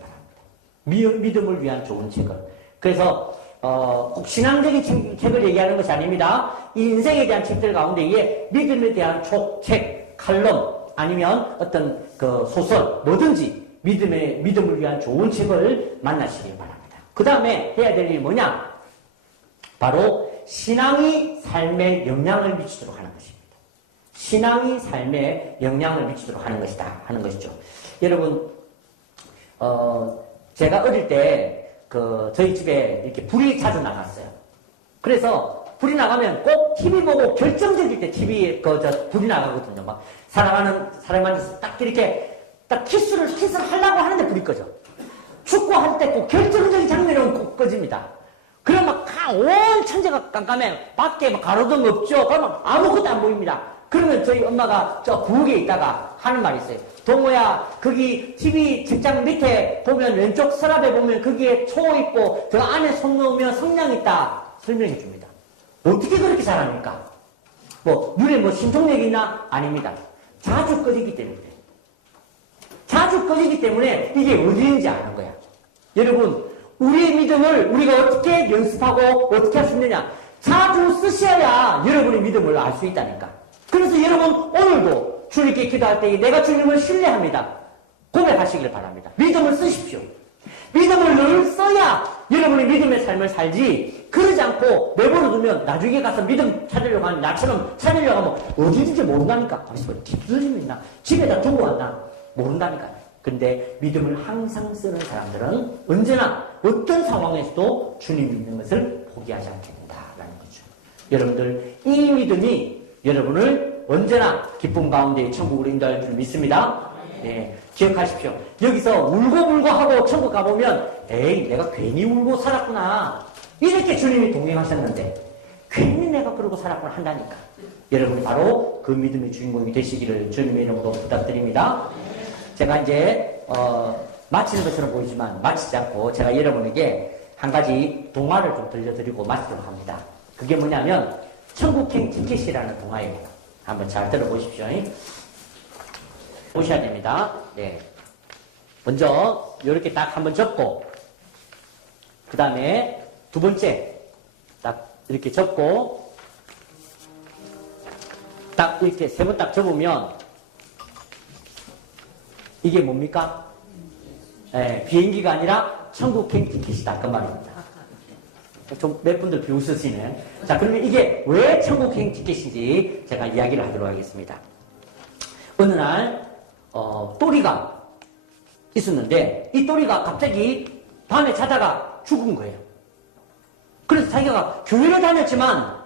바랍니다. 믿음을 위한 좋은 책을. 그래서 꼭 신앙적인 책을 얘기하는 것이 아닙니다. 이 인생에 대한 책들 가운데에 믿음에 대한 책, 칼럼 아니면 어떤 그 소설 뭐든지 믿음을 위한 좋은 책을 만나시길 바랍니다. 그 다음에 해야 될 일이 뭐냐? 바로 신앙이 삶에 영향을 미치도록 하는 것입니다. 신앙이 삶에 영향을 미치도록 하는 것이다 하는 것이죠. 여러분 제가 어릴 때 저희 집에 이렇게 불이 자주 나갔어요. 그래서 불이 나가면 꼭 TV 보고 결정적일 때 TV에 불이 나가거든요. 막 사람한테 딱 이렇게 딱 키스를 하려고 하는데 불이 꺼져. 축구할 때 꼭 결정적인 장면은 꼭 꺼집니다. 그럼 온 천재가 깜깜해. 밖에 가로등 없죠. 그러면 아무것도 안 보입니다. 그러면 저희 엄마가 저 부엌에 있다가 하는 말이 있어요. 동호야, 거기 TV 책장 밑에 보면 왼쪽 서랍에 보면 거기에 초 있고 저 안에 손 넣으면 성냥 있다. 설명해 줍니다. 어떻게 그렇게 잘합니까? 눈에 신통력이 있나? 아닙니다. 자주 꺼지기 때문에. 자주 꺼지기 때문에 이게 어디인지 아는 거야. 여러분, 우리의 믿음을 우리가 어떻게 연습하고 어떻게 할 수 있느냐? 자주 쓰셔야 여러분의 믿음을 알 수 있다니까. 그래서 여러분 오늘도 주님께 기도할 때 내가 주님을 신뢰합니다. 고백하시길 바랍니다. 믿음을 쓰십시오. 믿음을 늘 써야 여러분이 믿음의 삶을 살지, 그러지 않고 내버려 두면 나중에 가서 믿음 찾으려고 하면, 나처럼 찾으려고 하면 어디든지 모른다니까. 뒷부서짐이 있나? 집에다 두고 왔나? 모른다니까요. 근데 믿음을 항상 쓰는 사람들은 언제나 어떤 상황에서도 주님 믿는 것을 포기하지 않게 된다라는 거죠. 여러분들, 이 믿음이 여러분을 언제나 기쁨 가운데 천국으로 인도할 줄 믿습니다. 네, 기억하십시오. 여기서 울고 하고 천국 가보면 에이, 내가 괜히 울고 살았구나, 이렇게 주님이 동행하셨는데 괜히 내가 그러고 살았구나 한다니까. 여러분이 바로 그 믿음의 주인공이 되시기를 주님의 이름으로 부탁드립니다. 제가 이제 마치는 것처럼 보이지만 마치지 않고 제가 여러분에게 한 가지 동화를 좀 들려드리고 마치도록 합니다. 그게 뭐냐면 천국행 티켓이라는 동화예요. 한번 잘 들어보십시오. 보셔야 됩니다. 네. 먼저 이렇게 딱 한번 접고, 그 다음에 두 번째 딱 이렇게 접고, 딱 이렇게 세 번 딱 접으면 이게 뭡니까? 네, 비행기가 아니라 천국행 티켓이다 그 말입니다. 좀 몇 분들 비웃으시네. 자, 그러면 이게 왜 천국행 티켓인지 제가 이야기를 하도록 하겠습니다. 어느 날 또리가 있었는데 이 또리가 갑자기 밤에 자다가 죽은 거예요. 그래서 자기가 교회를 다녔지만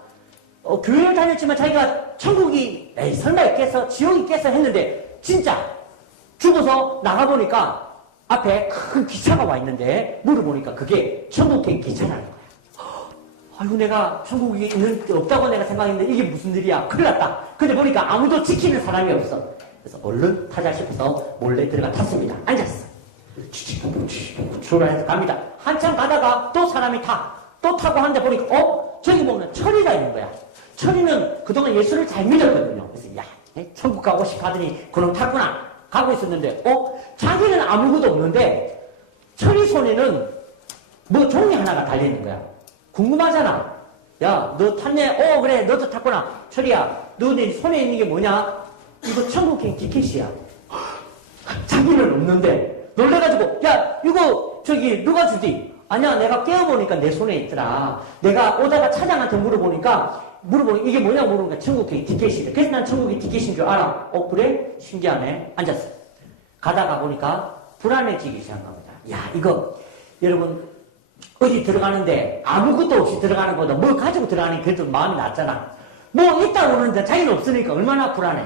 자기가 천국이 에이 설마 있겠어, 지옥이 있겠어 했는데 진짜 죽어서 나가보니까 앞에 큰 기차가 와 있는데 물어보니까 그게 천국행 기차라는 거예요. 아이고, 내가 천국이 없다고 내가 생각했는데 이게 무슨 일이야, 큰일 났다. 근데 보니까 아무도 지키는 사람이 없어. 그래서 얼른 타자 싶어서 몰래 들어가 탔습니다. 앉았어. 출발해서 갑니다. 한참 가다가 또 사람이 또 타고 하는데 보니까 저기 보면 철이가 있는 거야. 철이는 그동안 예수를 잘 믿었거든요. 그래서 야, 천국 가고 싶어 하더니 그놈 탔구나 가고 있었는데 자기는 아무것도 없는데 철이 손에는 뭐 종이 하나가 달려있는 거야. 궁금하잖아. 야, 너 탔네? 그래, 너도 탔구나. 철이야, 너 내 손에 있는 게 뭐냐? 이거 천국행 티켓이야. 자기는 없는데 놀래가지고, 야, 이거 저기 누가 주디? 아니야, 내가 깨워보니까 내 손에 있더라. 내가 오다가 차장한테 물어보니까 이게 뭐냐고 물어보니까 천국행 티켓이래. 그래서 난 천국행 티켓인 줄 알아. 그래? 신기하네. 앉았어. 가다가 보니까 불안해지기 시작한 겁니다. 야, 이거 여러분 어디 들어가는데 아무것도 없이 들어가는 것보다 뭘 가지고 들어가는 게 그래도 마음이 낫잖아. 뭐 있다고 그러는데 자기는 없으니까 얼마나 불안해.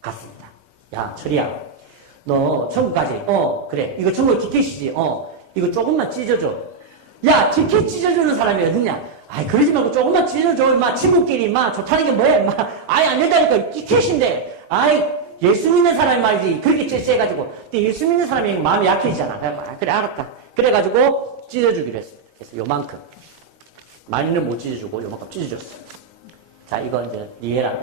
갔습니다. 야, 철이야, 너 천국 가지? 그래, 이거 천국 티켓이지? 이거 조금만 찢어줘. 야, 티켓 찢어주는 사람이 어딨냐? 아이, 그러지 말고 조금만 찢어줘. 임마, 친구끼리 임마 좋다는 게 뭐야 임마. 아이, 안 된다니까. 티켓인데. 아이, 예수 믿는 사람이 말이지. 그렇게 째째해가지고. 근데 예수 믿는 사람이 마음이 약해지잖아. 그래, 알았다. 그래가지고 찢어주기로 했어. 그래서 요만큼. 많이는 못 찢어주고 요만큼 찢어줬어. 자, 이거 이제 이해라.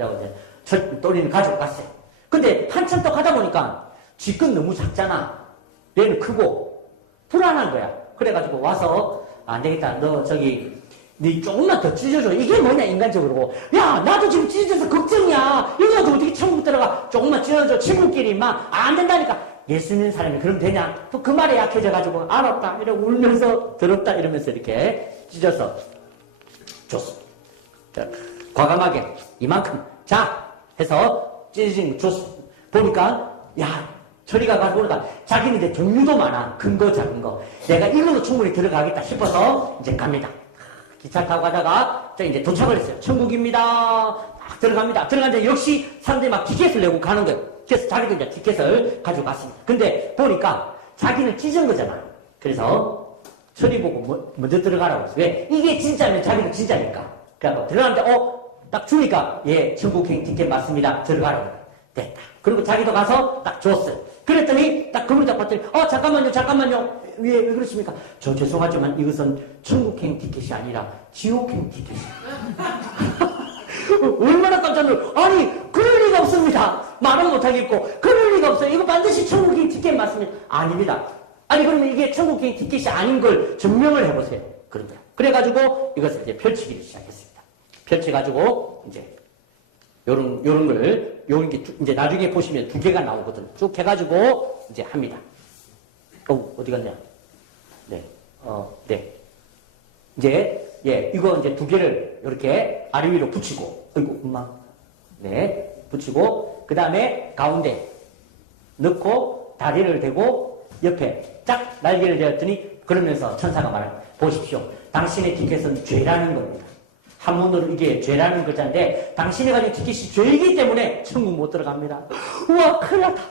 이제 또리는 가지고 갔어요. 근데 한참 또 가다 보니까 쥐끈 너무 작잖아. 얘는 크고 불안한 거야. 그래가지고 와서 안 되겠다. 너 네 조금만 더 찢어줘. 이게 뭐냐 인간적으로. 야, 나도 지금 찢어져서 걱정이야. 이거도 어떻게 천국 들어가. 조금만 찢어줘. 친구끼리 막 안 된다니까. 예수 믿는 사람이 그럼 되냐? 또 그 말에 약해져가지고 알았다 이러고 울면서 들었다 이러면서 이렇게 찢어서 줬어. 자, 과감하게 이만큼 자 해서 찢어진 줬어. 보니까 야, 철이가 가서 보니까 자기는 이제 종류도 많아. 큰 거 작은 거. 내가 이걸로 충분히 들어가겠다 싶어서 이제 갑니다. 기차 타고 가다가 이제 도착을 했어요. 천국입니다. 막 들어갑니다. 들어가는데 역시 사람들이 막 티켓을 내고 가는 거예요. 그래서 자기도 이제 티켓을 가지고 갔습니다. 근데 보니까 자기는 찢은 거잖아. 그래서 철이 보고 먼저 들어가라고 했어요. 왜? 이게 진짜면 자기도 진짜니까. 그래서 들어가는데 딱 주니까 예, 천국행 티켓 맞습니다. 들어가라고. 됐다. 그리고 자기도 가서 딱 줬어요. 그랬더니 딱 그분이 딱 봤더니 잠깐만요. 왜 그러십니까? 저 죄송하지만 이것은 천국행 티켓이 아니라 지옥행 티켓이에요. 얼마나 깜짝 놀라. 아니, 그럴 리가 없습니다. 말은 못하겠고 그럴 리가 없어요. 이거 반드시 천국행 티켓 맞습니다. 아닙니다. 아니, 그러면 이게 천국행 티켓이 아닌 걸 증명을 해보세요. 그런데 그래가지고 이것을 이제 펼치기를 시작했습니다. 펼쳐가지고 이제 요런 게 이제 나중에 보시면 두 개가 나오거든. 쭉 해가지고 이제 합니다. 어디 갔냐? 네. 네. 이제, 예, 이거 이제 두 개를 이렇게 아래 위로 붙이고, 아이고, 엄마. 네, 붙이고, 그 다음에 가운데 넣고, 다리를 대고, 옆에 짝 날개를 대었더니, 그러면서 천사가 말합니다. 보십시오. 당신의 티켓은 죄라는 겁니다. 한문으로 이게 죄라는 글자인데, 당신이 가진 티켓이 죄이기 때문에 천국 못 들어갑니다. 우와, 큰일 났다.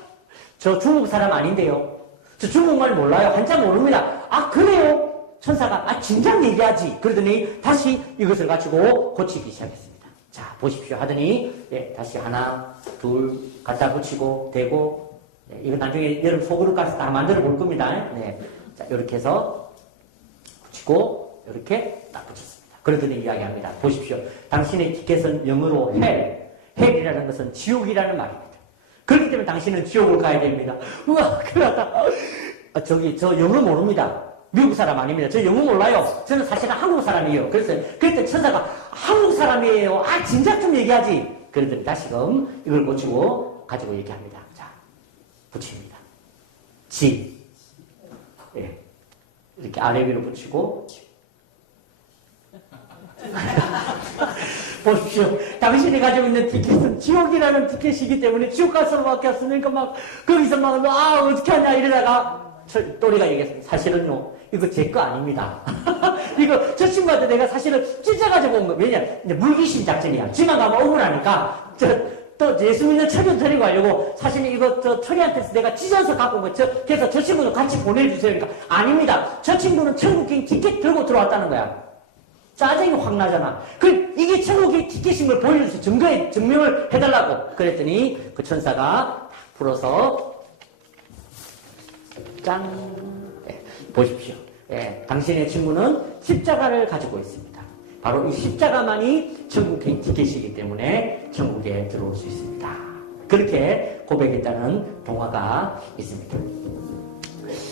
저 중국 사람 아닌데요. 저 중국말 몰라요. 한자 모릅니다. 아, 그래요? 천사가, 아, 진작 얘기하지. 그러더니 다시 이것을 가지고 고치기 시작했습니다. 자, 보십시오. 하더니, 예, 다시 하나, 둘, 갖다 붙이고, 대고, 예, 이거 나중에 여러분 소그룹 가서 다 만들어 볼 겁니다. 네. 자, 이렇게 해서 붙이고, 이렇게 딱 붙였습니다. 그러더니 이야기합니다. 보십시오. 당신의 티켓은 영어로 헬이라는 것은 지옥이라는 말입니다. 그렇기 때문에 당신은 지옥을 가야 됩니다. 우와, 큰일 났다. 아, 저 영어 모릅니다. 미국 사람 아닙니다. 저 영어 몰라요. 저는 사실은 한국 사람이에요. 그랬더니 천사가 한국 사람이에요. 아, 진작 좀 얘기하지. 그러더니 다시금 이걸 고치고 가지고 얘기합니다. 자, 붙입니다. 지. 예. 이렇게 아래 위로 붙이고. 보십시오. 당신이 가지고 있는 티켓은 지옥이라는 티켓이기 때문에 지옥 갈 수밖에 없으니까 막 거기서 막 어떻게 하냐 이러다가 또리가 얘기했어요. 사실은요, 이거 제 거 아닙니다. 이거 저 친구한테 내가 사실은 찢어가지고 온 거. 왜냐, 이제 물귀신 작전이야. 지만 가면 억울하니까 또 예수 믿는 처리 드리고 하려고 사실은 이거 저 처리한테서 내가 찢어서 갖고 온 거. 그래서 저 친구도 같이 보내주세요. 그러니까 아닙니다. 저 친구는 천국행 티켓 들고 들어왔다는 거야. 짜증이 확 나잖아. 이게 천국의 티켓인 걸 보여주세요. 증명을 해달라고. 그랬더니 그 천사가 딱 풀어서 짠. 네, 보십시오. 네, 당신의 친구는 십자가를 가지고 있습니다. 바로 이 십자가만이 천국의 티켓이기 때문에 천국에 들어올 수 있습니다. 그렇게 고백했다는 동화가 있습니다.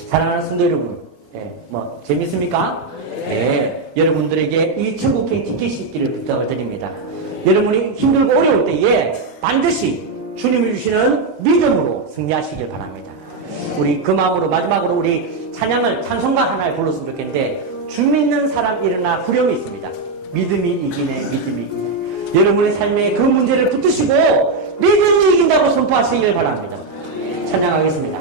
사랑하는 성도 여러분, 네, 뭐 재밌습니까? 네, 여러분들에게 이 천국행 티켓이 있기를 부탁을 드립니다. 여러분이 힘들고 어려울 때에 반드시 주님이 주시는 믿음으로 승리하시길 바랍니다. 우리 그 마음으로 마지막으로 우리 찬송가 하나를 불렀으면 좋겠는데, 주 믿는 사람 일어나 후렴이 있습니다. 믿음이 이기네, 믿음이 이기네. 여러분의 삶에 그 문제를 붙드시고 믿음이 이긴다고 선포하시길 바랍니다. 찬양하겠습니다.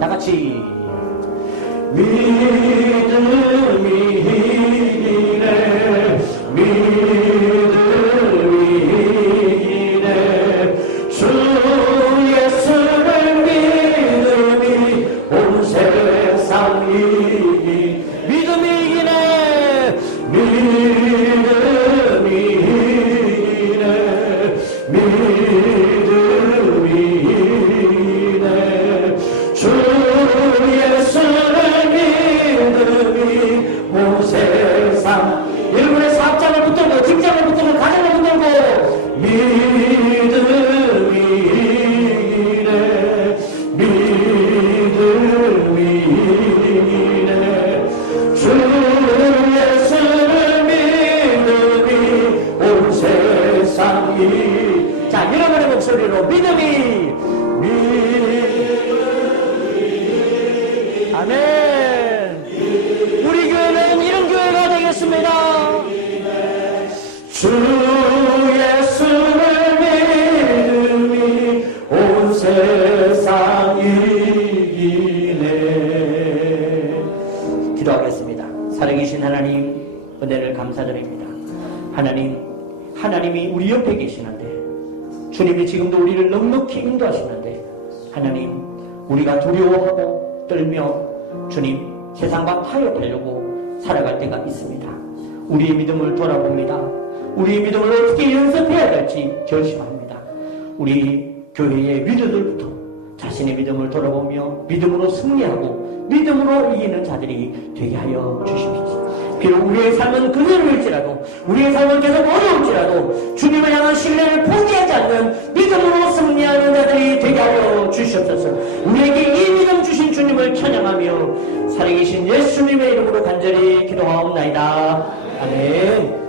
다 같이 믿음이 이기네, 믿음이 이기네, 주 예수를 믿음이 온 세상 이기, 믿음이 이기네, 믿음이 이기네, 믿음이 이기네, 주 예수를 믿음이 온 세상. 여러분의 사업장을 붙들고, 직장을 붙들고, 가정을 붙들고, 믿음이 이기네, 믿음이 이기네, 주 예수를 믿음이 온 세상이. 자, 여러분의 목소리로 믿음이 아멘. 우리 교회는 이런 교회가 되겠습니다. 주 예수를 믿음이 온 세상 이기네. 기도하겠습니다. 살아계신 하나님, 은혜를 감사드립니다. 하나님이 우리 옆에 계시는데, 주님이 지금도 우리를 넉넉히 인도하시는데, 하나님, 우리가 두려워하고 떨며 주님 세상과 타협하려고 살아갈 때가 있습니다. 우리의 믿음을 돌아봅니다. 우리의 믿음을 어떻게 연습해야 될지 결심합니다. 우리 교회의 리더들부터 자신의 믿음을 돌아보며 믿음으로 승리하고 믿음으로 이기는 자들이 되게 하여 주십시오. 비록 우리의 삶은 그대로일지라도, 우리의 삶은 계속 어려울지라도 주님을 향한 신뢰를 포기하지 않는 믿음으로 승리하는 자들이 되게 하여 주시옵소서. 우리에게 이 믿음 주신 주님을 찬양하며 살아계신 예수님의 이름으로 간절히 기도하옵나이다. 아멘.